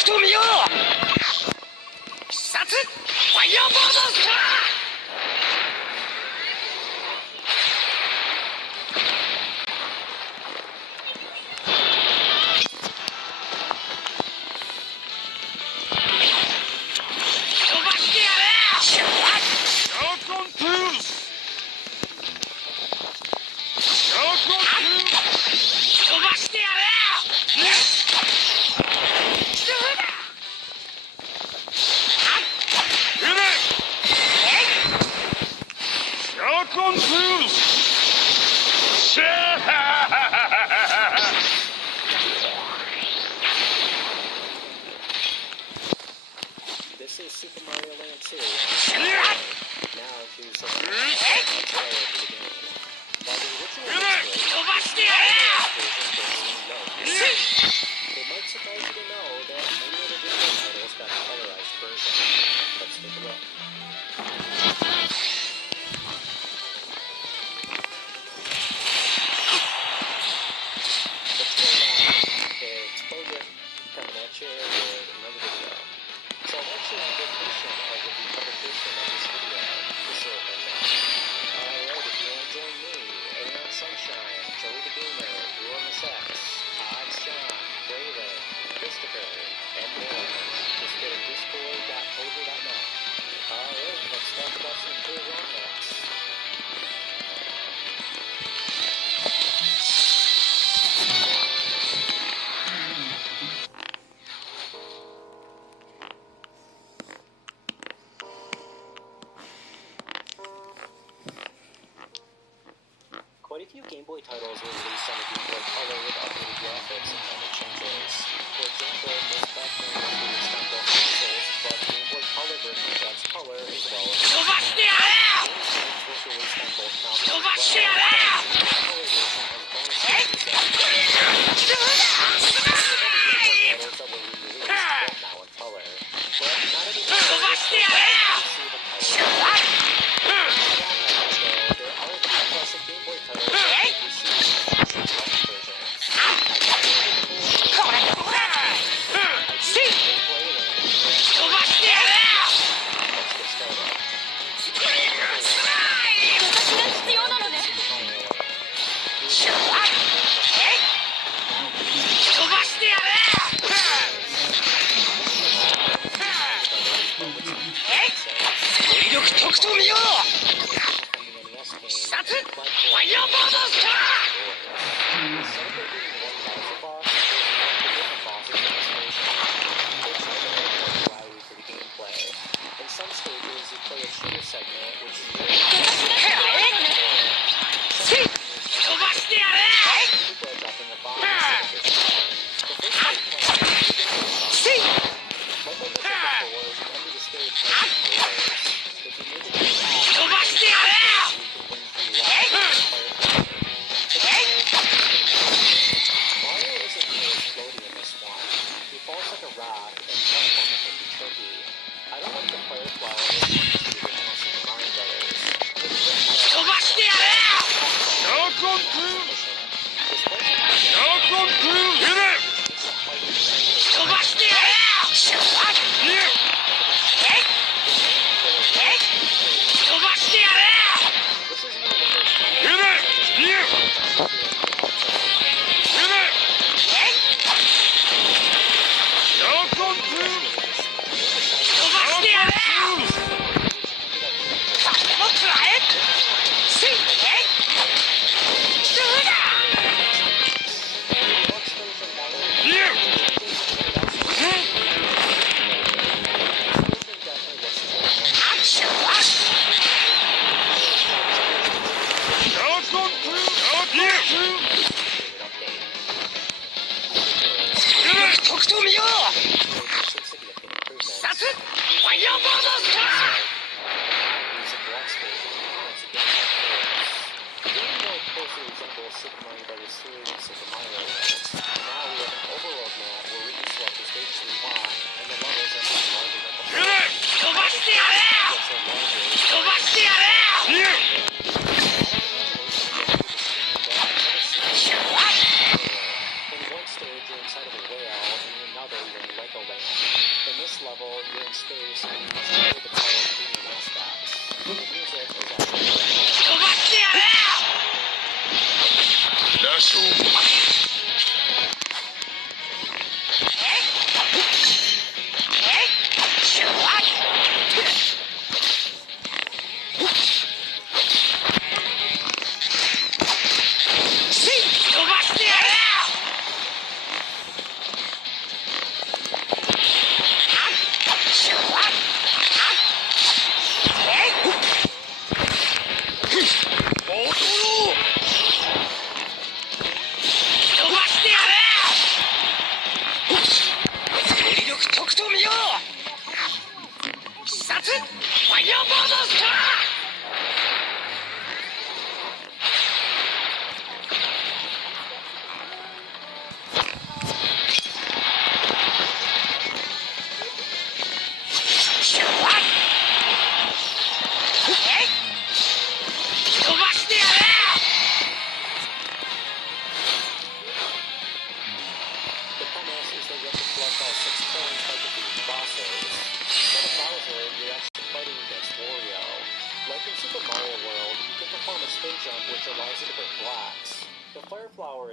くと見よう。必殺ファイヤーボードスター。This is Super Mario Land 2. Now to select the player of the game. While the original looks great, it might surprise you to know that many of the video titles got a colorized version. Let's take a look. What's going on? It's Furby coming at you with another video. So I'm actually on vacation as of the publication of this video, just so it may know. Alright, if you want to join me, Aaron Sunshine, Joey the Gamer, Drew on the Sex, Odds John, Braylon, Christopher, and more, just go to discord.over.net. Alright, let's talk about some cool ROM hacks. Quite a few Game Boy titles were released on the Game Boy Color with updated graphics and minor changes. For example, most platforms were released on both consoles, but the Game Boy Color version got color as well as games was released on both consoles as well. The color version has bonus features that titles that were re-released, but now in color. But not every title was see the color. There are a few classic Game Boy titles that did receive versions. stage, you're inside of a whale, and in another, you're in Lego Land. In this level, you're in space, and you discover the colors being your mascots. The music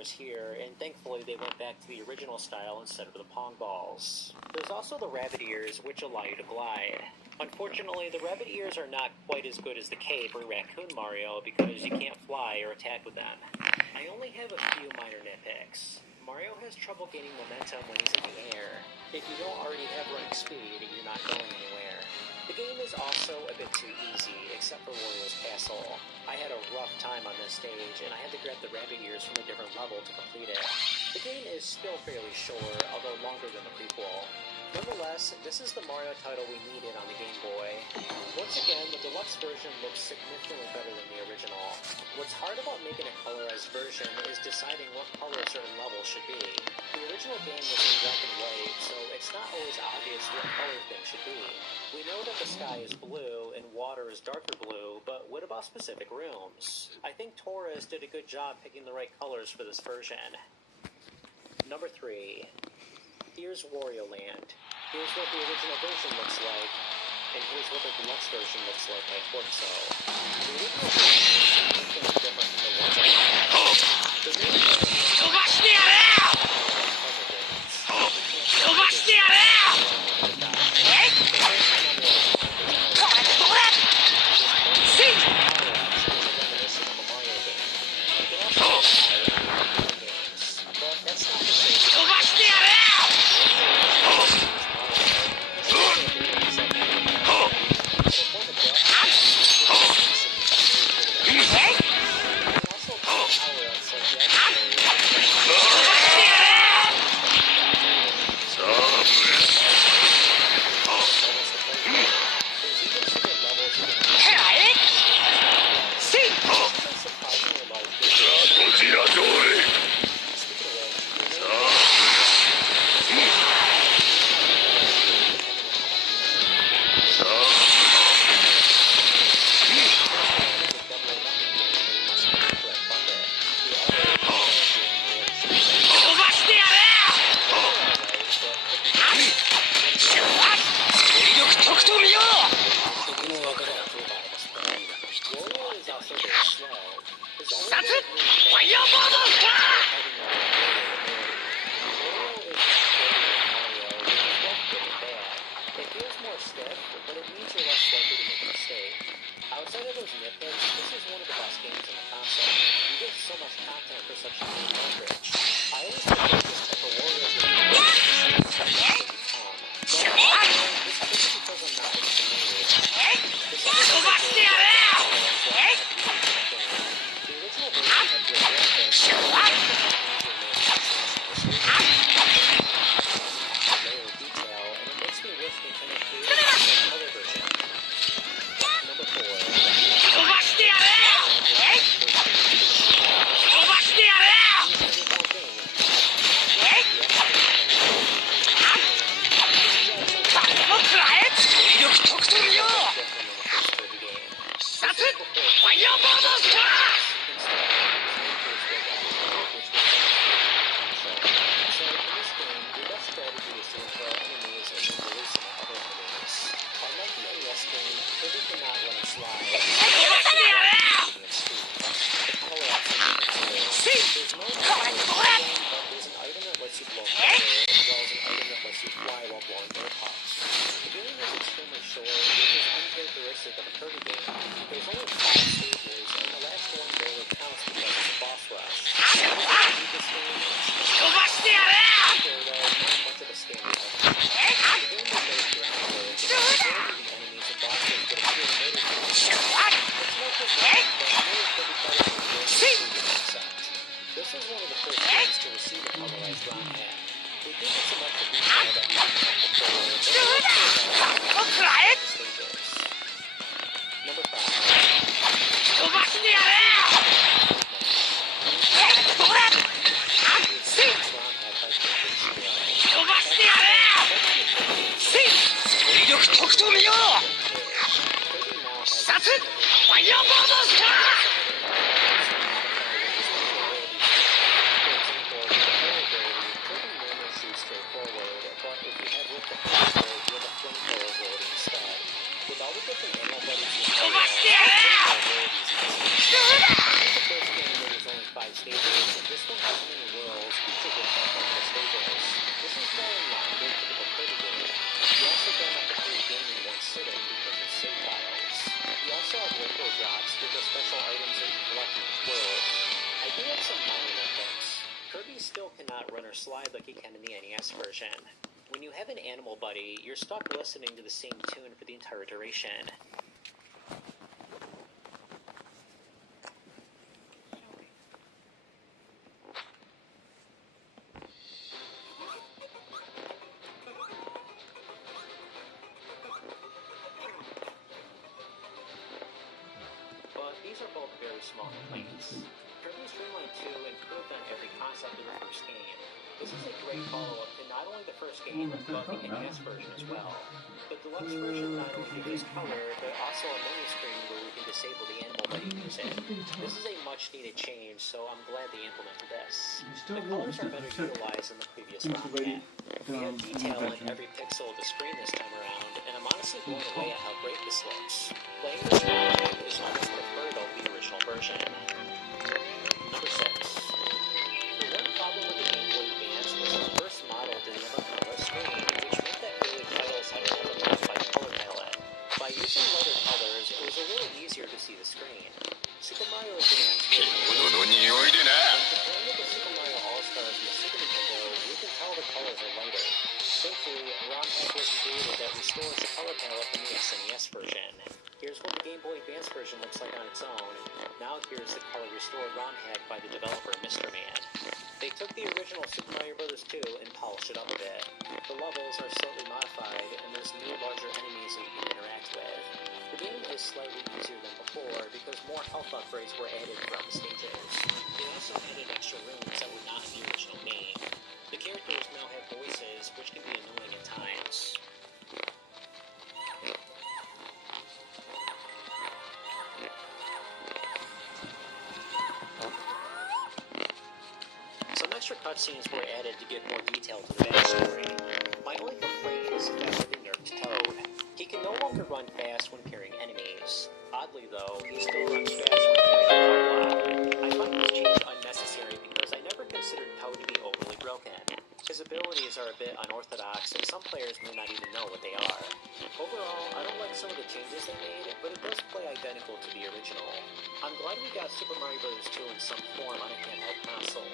is here, and thankfully they went back to the original style instead of the pong balls. There's also the rabbit ears, which allow you to glide. Unfortunately, the rabbit ears are not quite as good as the cape or raccoon Mario because you can't fly or attack with them. I only have a few minor nitpicks. Mario has trouble gaining momentum when he's in the air. If you don't already have running speed, you're not going anywhere. The game is also a bit too easy, except for Wario's Castle. I had a rough time on this stage, and I had to grab the rabbit ears from a different level to complete it. The game is still fairly short, although longer than the prequel. Nonetheless, this is the Mario title we needed on the Game Boy. Once again, the deluxe version looks significantly better than the original. What's hard about making a colorized version is deciding what color certain levels should be. The original game was in black and white, so it's not always obvious what color things should be. We know that the sky is blue and water is darker blue, but what about specific rooms? I think Torres did a good job picking the right colors for this version. Number 3. Here's Wario Land. Here's what the original version looks like, and here's what the deluxe version looks like by Forzo. The original version is significantly different from the one that the main There's an item that lets you blow fire, as well as an item that lets you fly while blowing air puffs. The game is extremely short, which is uncharacteristic of a Kirby game. There's only 5 stages, and the last one barely counts because it's a boss rush. Though not much of a standout. The game is based around words, and the majority of the enemies and bosses would appear later in the game. It's no different than many Kirby fighters in the concept. This is one of the first games to receive a colorized ROM hack. We think it's enough to detail that we didn't have before, but it's stages. Number 5 stages. This one has many worlds, each of which have multiple stages. This is more in line with typical Kirby game. You also don't have to play a game in one sitting because of save files. You also have rainbow drops, which are special items that you collect in each world. I do have some minor nitpicks. Kirby still cannot run or slide like he can in the NES version. When you have an animal buddy, you're stuck listening to the same tune for the entire duration. These are both very small complaints. Kirby's Dream Land 2 improved on every concept of the first game. This is a great follow-up to not only the first game, but the NES version as well. The deluxe version not only gives color, but also a menu screen where we can disable the animal buddy music. This is a much-needed change, so I'm glad they implemented this. The colors are better utilized than the previous content. We have detail on every pixel of the screen this time around, and I'm honestly blown away at how great this looks. Playing this game is almost preferred over the original version. Number 6. The one problem with the Game Boy Advance was the first model didn't have a color screen, which meant that early titles had to have a modified color palette. By using lighter colors, it was a little easier to see the screen. Super Mario Advance was comparing with the Super Mario All-Stars and the Super Nintendo, we can tell the colors are lighter. Thankfully, a ROM hack was created that restores the color palette from the SNES version. Here's what the Game Boy Advance version looks like on its own. Now here's the color restored ROM hack by the developer Mr. Man. They took the original Super Mario Bros. 2 and polished it up a bit. The levels are slightly modified, and there's new larger enemies that you can interact with. The game is slightly easier than before because more health upgrades were added throughout the stages. They also added extra rooms that were not in the original game. The characters now have voices, which can be annoying at times. Some extra cutscenes were added to give more detail to the backstory. My only complaint is the fact that they nerfed Toad. He can no longer run fast when carrying enemies. Oddly though, he still runs fast when carrying Wawa. I find this change unnecessary because I never considered Toad to be overly broken. His abilities are a bit unorthodox, and some players may not even know what they are. Overall, I don't like some of the changes they made, but it does play identical to the original. I'm glad we got Super Mario Bros. 2 in some form on a handheld console.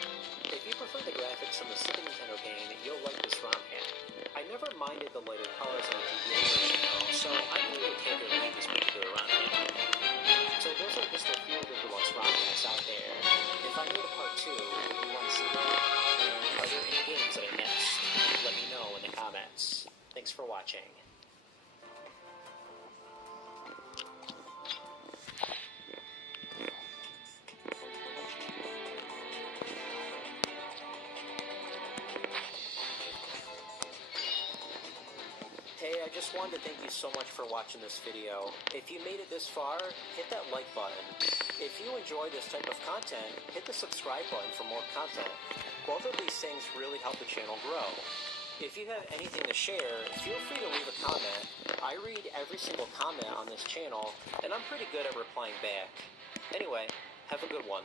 If you prefer the graphics from the Super Nintendo game, you'll like this ROM hack. I never minded the lighter colors on the GBA version though, so I can really take or leave this particular ROM hack. So those are just a few of the deluxe ROM hacks out there. If I made a part 2, would you want to see that? And are there any games that I missed? Let me know in the comments. Thanks for watching. Hey, I just wanted to thank you so much for watching this video. If you made it this far, hit that like button. If you enjoy this type of content, hit the subscribe button for more content. Both of these things really help the channel grow. If you have anything to share, feel free to leave a comment. I read every single comment on this channel, and I'm pretty good at replying back. Anyway, have a good one.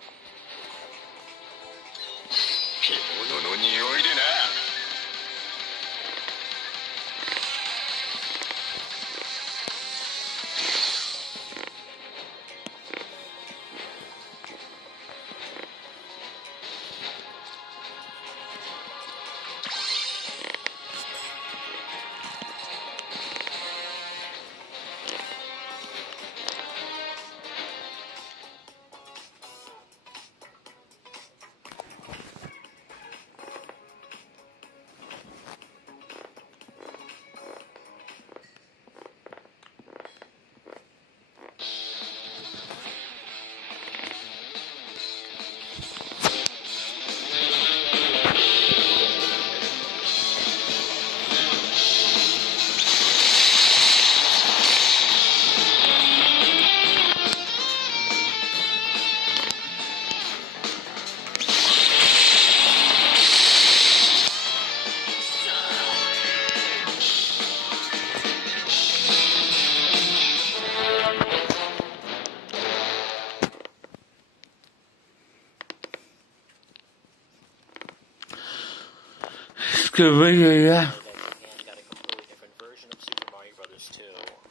good video, yeah. Japan got a completely different version of Super Mario Bros. 2,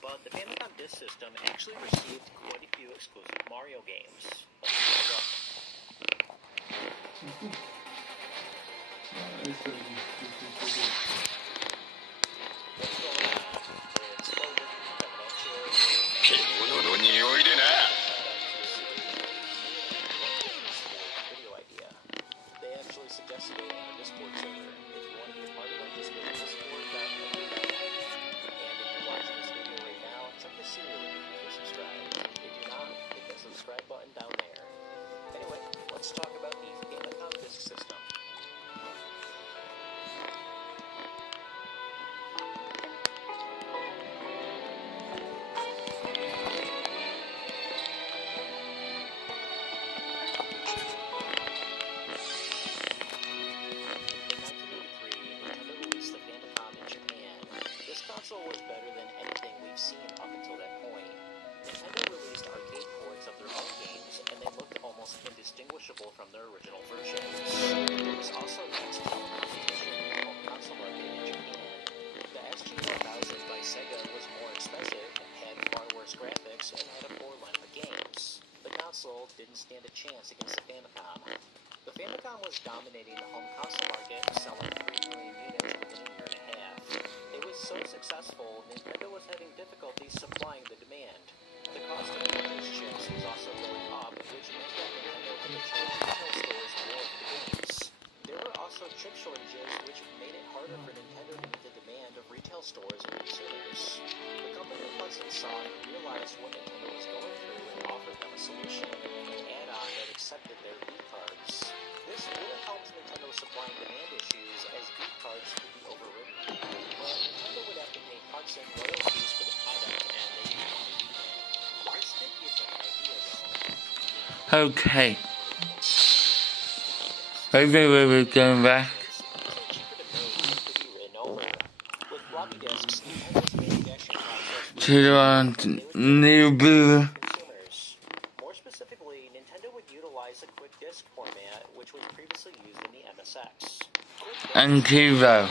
but the Famicom Disk System actually received quite a few exclusive Mario games. Let's take a look. What's going on? It's Furby coming at you. 獣の匂いでな。 Video idea. They actually suggested it on our Discord server. If you want to be a part of it, just go to discord.me. And if you're watching this video right now, check the serial link if you're subscribed. If you're not, hit that subscribe button down there. Anyway, let's talk about the Famicom Disk System. Console was better than anything we've seen up until that point. Nintendo released arcade ports of their own games, and they looked almost indistinguishable from their original versions. There was also next to competition in the home console market in Japan. The SG-1000 by Sega was more expensive, had far worse graphics, and had a poor lineup of games. The console didn't stand a chance against the Famicom. The Famicom was dominating the home console market, selling 3 million units within a year and a half. It was so successful, Nintendo was having difficulty supplying the demand. The cost of Nintendo's chips was also going up, which meant that Nintendo had to charge retail stores more for the games. There were also chip shortages, which made it harder for Nintendo to meet the demand of retail stores and consumers. The company Hudson saw and realized what Nintendo was going through and offered them a solution, an add-on that accepted their beat cards. This would have helped Nintendo supplying demand issues, as beat cards could be overridden. But Nintendo would have to pay Hudson royalties for the product, and they didn't. This did give them an idea, though. Okay. Maybe we're going back With floppy disks, Nintendo's manufacturing process to the new blue consumers. More specifically, Nintendo would utilize a quick disk format, which was previously used in the MSX. and TiVo.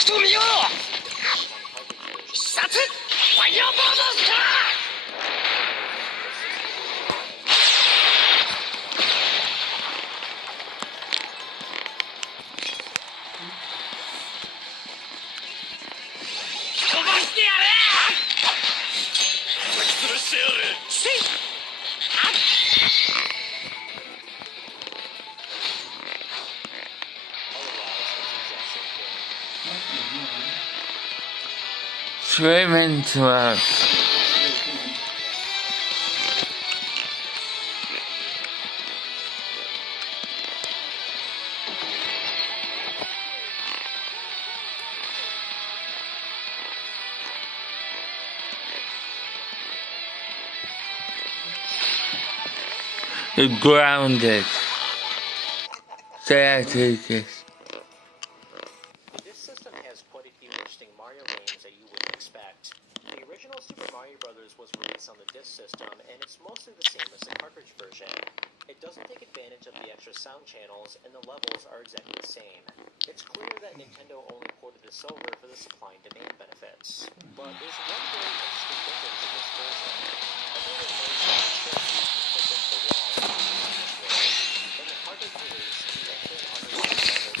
くと見よう。必殺ファイヤーボードスター。飛ばしてやれ。叩き潰してやれ。せい。Swim into us. You're grounded. Say I take this. This system has quite a few interesting Mario games that you wouldn't expect. The original Super Mario Bros. Was released on the disc system, and it's mostly the same as the cartridge version. It doesn't take advantage of the extra sound channels, and the levels are exactly the same. It's clear that Nintendo only ported this over for the supply and demand benefits. But there's one very interesting difference in this version. Everyone knows that Furby has been for long in the cartridge release, he's actually an underground level that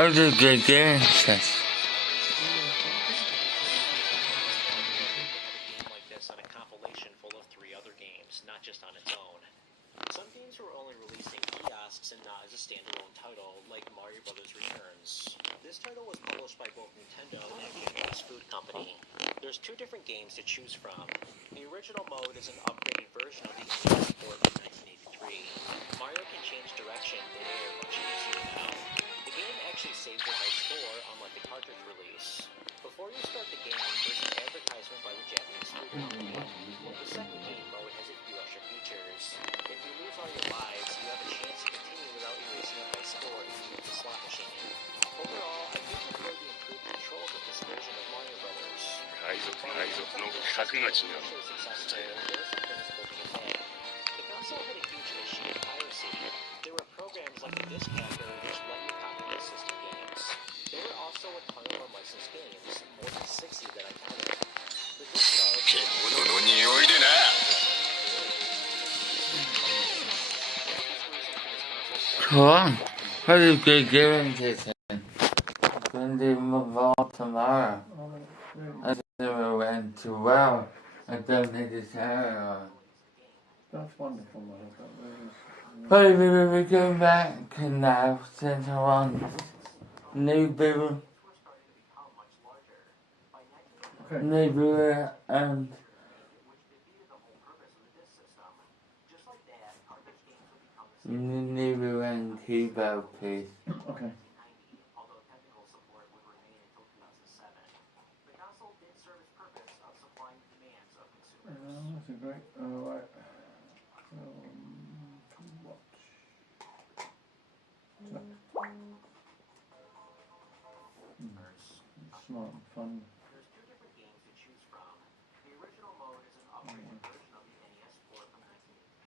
That was a good game. Like this on a compilation full of 3 other games, not just on its own. Some games were only releasing kiosks and not as a standalone title, like Mario Bros. Returns. This title was published by both Nintendo and the fast food company. There's 2 different games to choose from. The original mode is an upgraded version of the NES port from 1983. Mario can change direction mid-air much easier now. The game actually saves a high score, unlike the cartridge release. Before you start the game, there's an advertisement by the Japanese food company. The second game mode has a few extra features. If you lose all your lives, you have a chance to continue without erasing a high score if you use the slot machine. Overall, I do prefer the improved controls of this version of Mario Brothers. 海賊の格が違う。 Initially successful, there were some things holding it back. The console had a huge issue with piracy. There were programs like the Disc Hacker which let you copy the system games. There were also a ton of unlicensed games, more than 60 that I counted. The disc stars 獣の匂いでな。 Cool. What a good game, Jason. I'm going to do more tomorrow. I never went too well. I don't need to tell. That's wonderful, man. That really is. But we will go back now since I want new people. Okay. New people and new people and keyboard, please. Okay. That's a great. Right. Watch. Smart and fun.